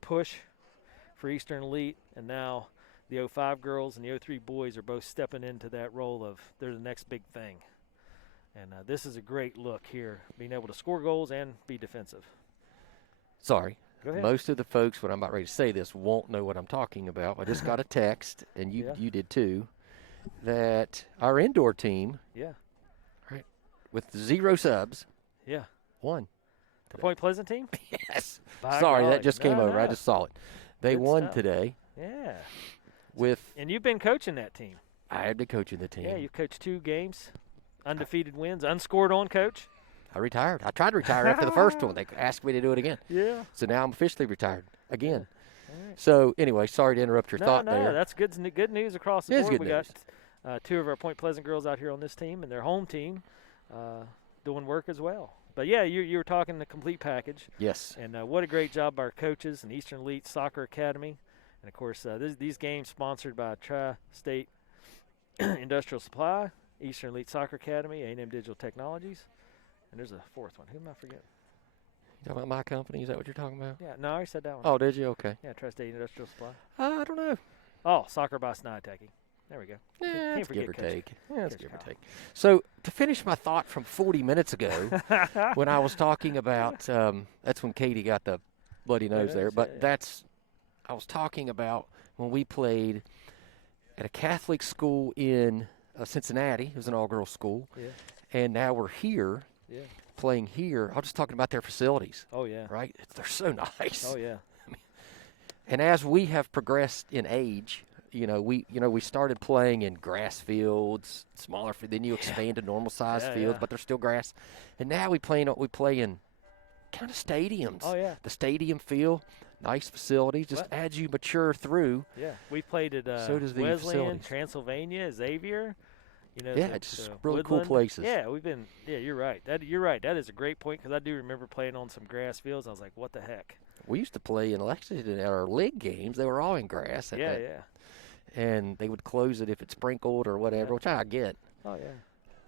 push for Eastern Elite, and now the 05 girls and the 03 boys are both stepping into that role of they're the next big thing. And this is a great look here, being able to score goals and be defensive. Sorry. Go ahead. Most of the folks, when I'm about ready to say this, won't know what I'm talking about. I just got a text, and you did too, that our indoor team, right, with 0 subs, won. The Point Pleasant team? Yes. By Sorry, God. that just came over. I No. just saw it. They Good won stuff. today. Yeah. And you've been coaching that team. I had been coaching the team. Yeah, you've coached 2 games, undefeated wins, unscored on, Coach. I retired. I tried to retire after the first one. They asked me to do it again. Yeah. So now I'm officially retired again. All right. So anyway, sorry to interrupt your thought there. No, that's good news across the It is board. good We news. got 2 of our Point Pleasant girls out here on this team, and their home team doing work as well. But, yeah, you were talking the complete package. Yes. And what a great job by our coaches and Eastern Elite Soccer Academy. And, of course, these games sponsored by Tri-State Industrial Supply, Eastern Elite Soccer Academy, A&M Digital Technologies. And there's a 4th one. Who am I forgetting? You talking about my company? Is that what you're talking about? Yeah, no, I already said that one. Oh, did you? Okay. Yeah, Tri-State Industrial Supply. I don't know. Oh, Soccer by Snidetechy. There we go. Yeah, Can't it's give forget or Coach. take. Yeah, it's Coach give or Kyle. take. So to finish my thought from 40 minutes ago, when I was talking about, that's when Katie got the bloody nose there, but I was talking about when we played at a Catholic school in Cincinnati. It was an all-girls school. Yeah. And now we're here, playing here. I was just talking about their facilities. Oh, yeah. Right? They're so nice. Oh, yeah. And as we have progressed in age, we started playing in grass fields, smaller. Then you expand to normal size fields, but they're still grass. And now we play in kind of stadiums. Oh, yeah. The stadium feel, nice facilities. Just as you mature through. Yeah, we played at So does the Wesleyan, facilities. Transylvania, Xavier. It's just really cool Woodland. places. Yeah, we've been. Yeah, you're right. You're right. That is a great point because I do remember playing on some grass fields. I was like, what the heck? We used to play in Lexington at our league games. They were all in grass. And they would close it if it's sprinkled or whatever, which I get. Oh, yeah.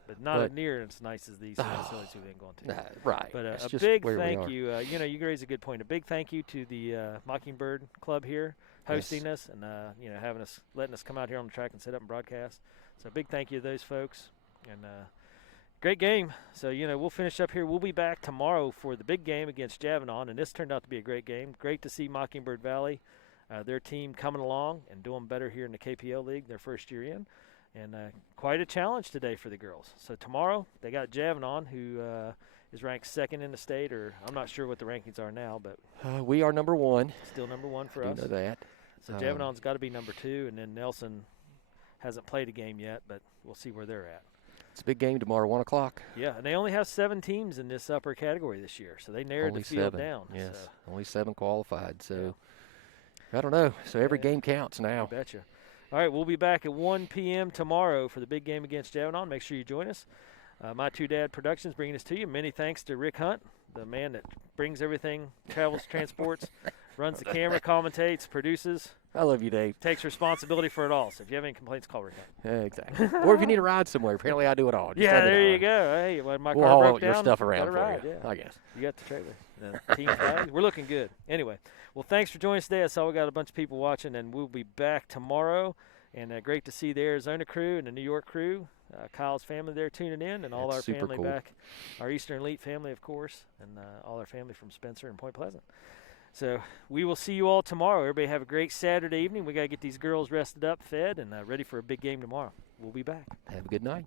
But not near as nice as these facilities we've been going to. Right. But That's a just big where we thank are. you. You raise a good point. A big thank you to the Mockingbird Club here hosting us and letting us come out here on the track and set up and broadcast. So big thank you to those folks. And great game. So, we'll finish up here. We'll be back tomorrow for the big game against Javenon, and this turned out to be a great game. Great to see Mockingbird Valley, their team coming along and doing better here in the KPL League, their first year in. And quite a challenge today for the girls. So tomorrow they got Javenon, who is ranked second in the state, or I'm not sure what the rankings are now, but we are number 1. Still number 1 for I us. do know that. So Javenon's got to be number 2, and then Nelson hasn't played a game yet, but we'll see where they're at. It's a big game tomorrow, 1 o'clock. Yeah, and they only have 7 teams in this upper category this year, so they narrowed Only the field 7. down. Yes, so. only 7 qualified. So I don't know. So every game counts now. You betcha. All right, we'll be back at 1 p.m. tomorrow for the big game against Javenon. Make sure you join us. My Two Dad Productions bringing this to you. Many thanks to Rick Hunt, the man that brings everything, travels, transports, runs the camera, commentates, produces. I love you, Dave. Takes responsibility for it all. So if you have any complaints, call Rick Hunt. Exactly. Or if you need a ride somewhere, apparently I do it all. Just Yeah, let me there know. you go. Hey, when my We'll car haul broke your down, stuff around got a for ride, you, yeah. I guess. You got the trailer. The team flag. We're looking good. Anyway, well, thanks for joining us today. I saw we got a bunch of people watching, and we'll be back tomorrow. And great to see the Arizona crew and the New York crew, Kyle's family there tuning in, and all That's our super family cool. back, our Eastern Elite family, of course, and all our family from Spencer and Point Pleasant. So we will see you all tomorrow. Everybody have a great Saturday evening. We got to get these girls rested up, fed, and ready for a big game tomorrow. We'll be back. Have a good night.